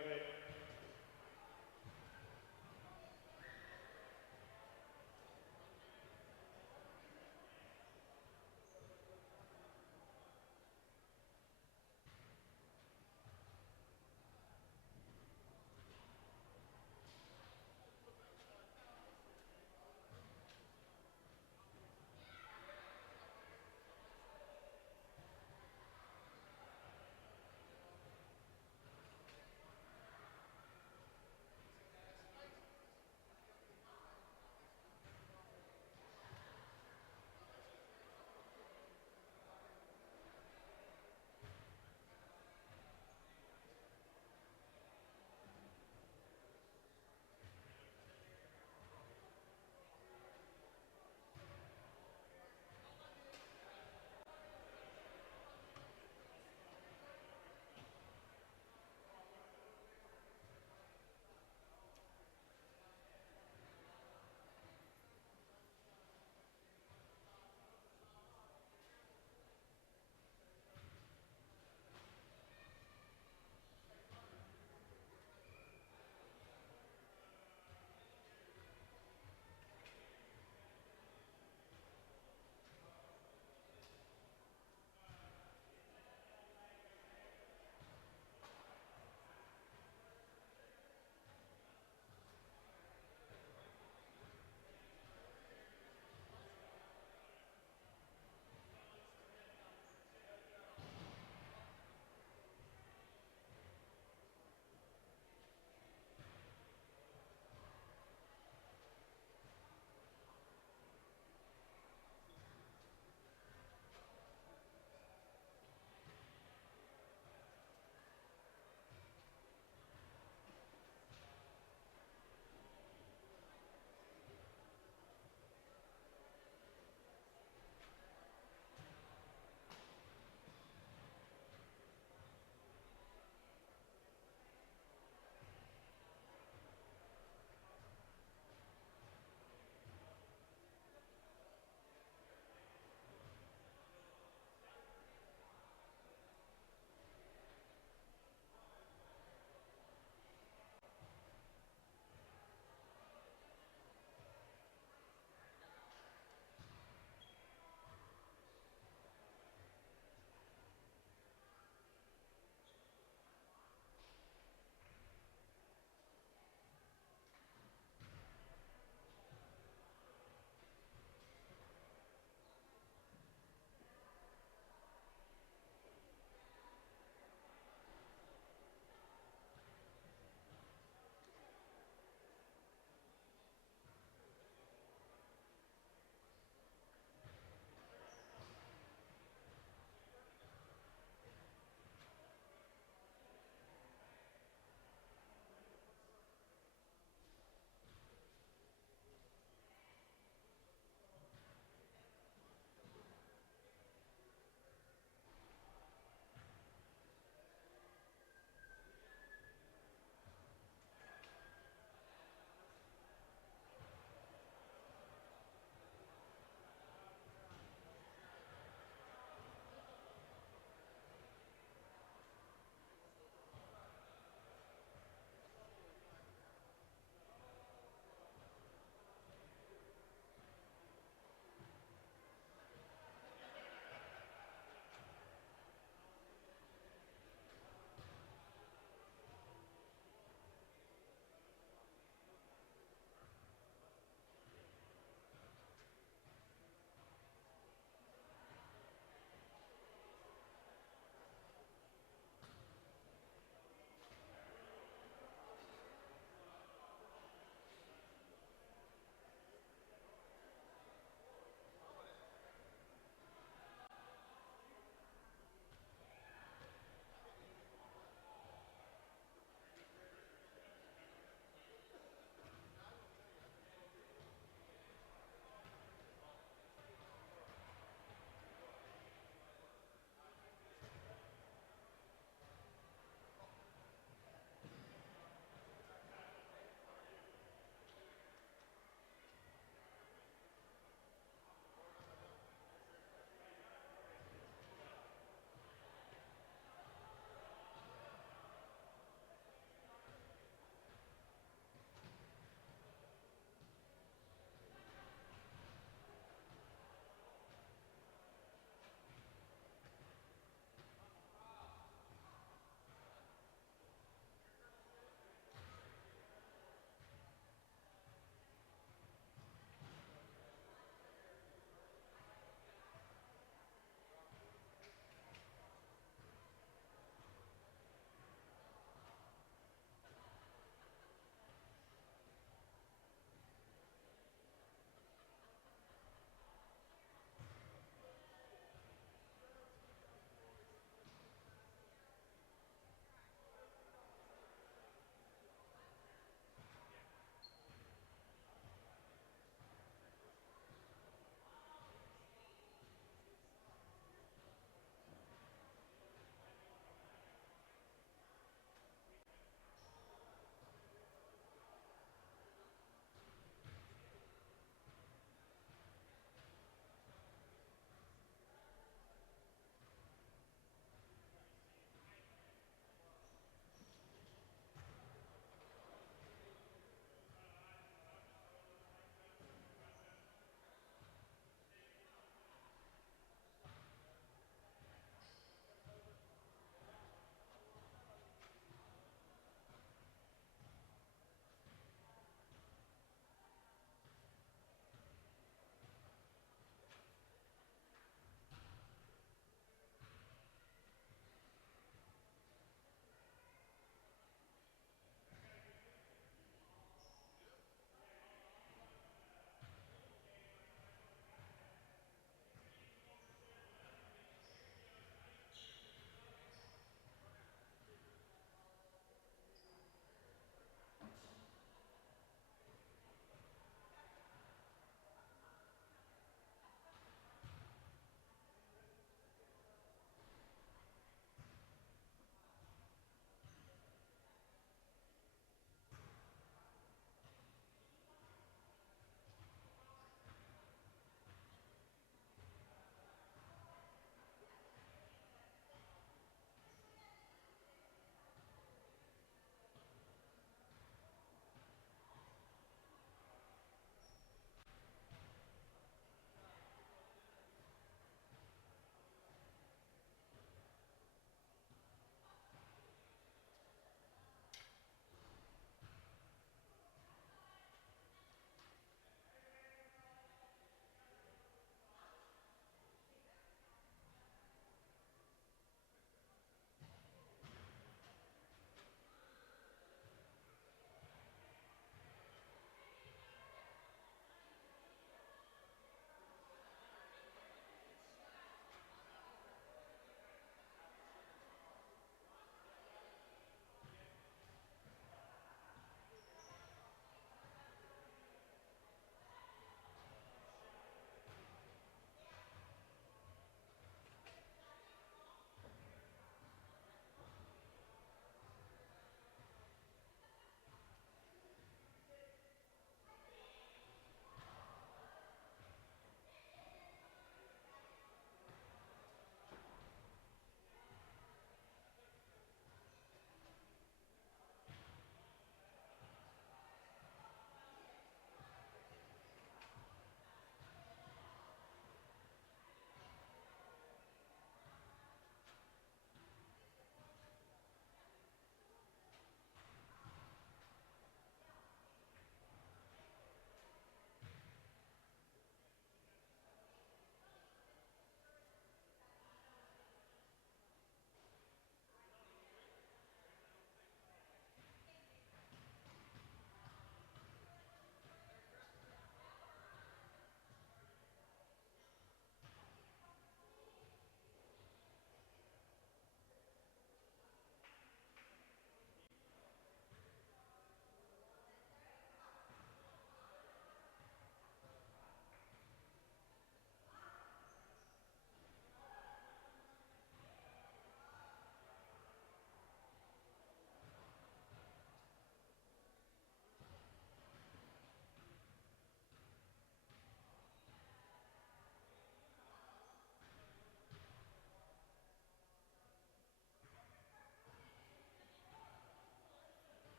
of it.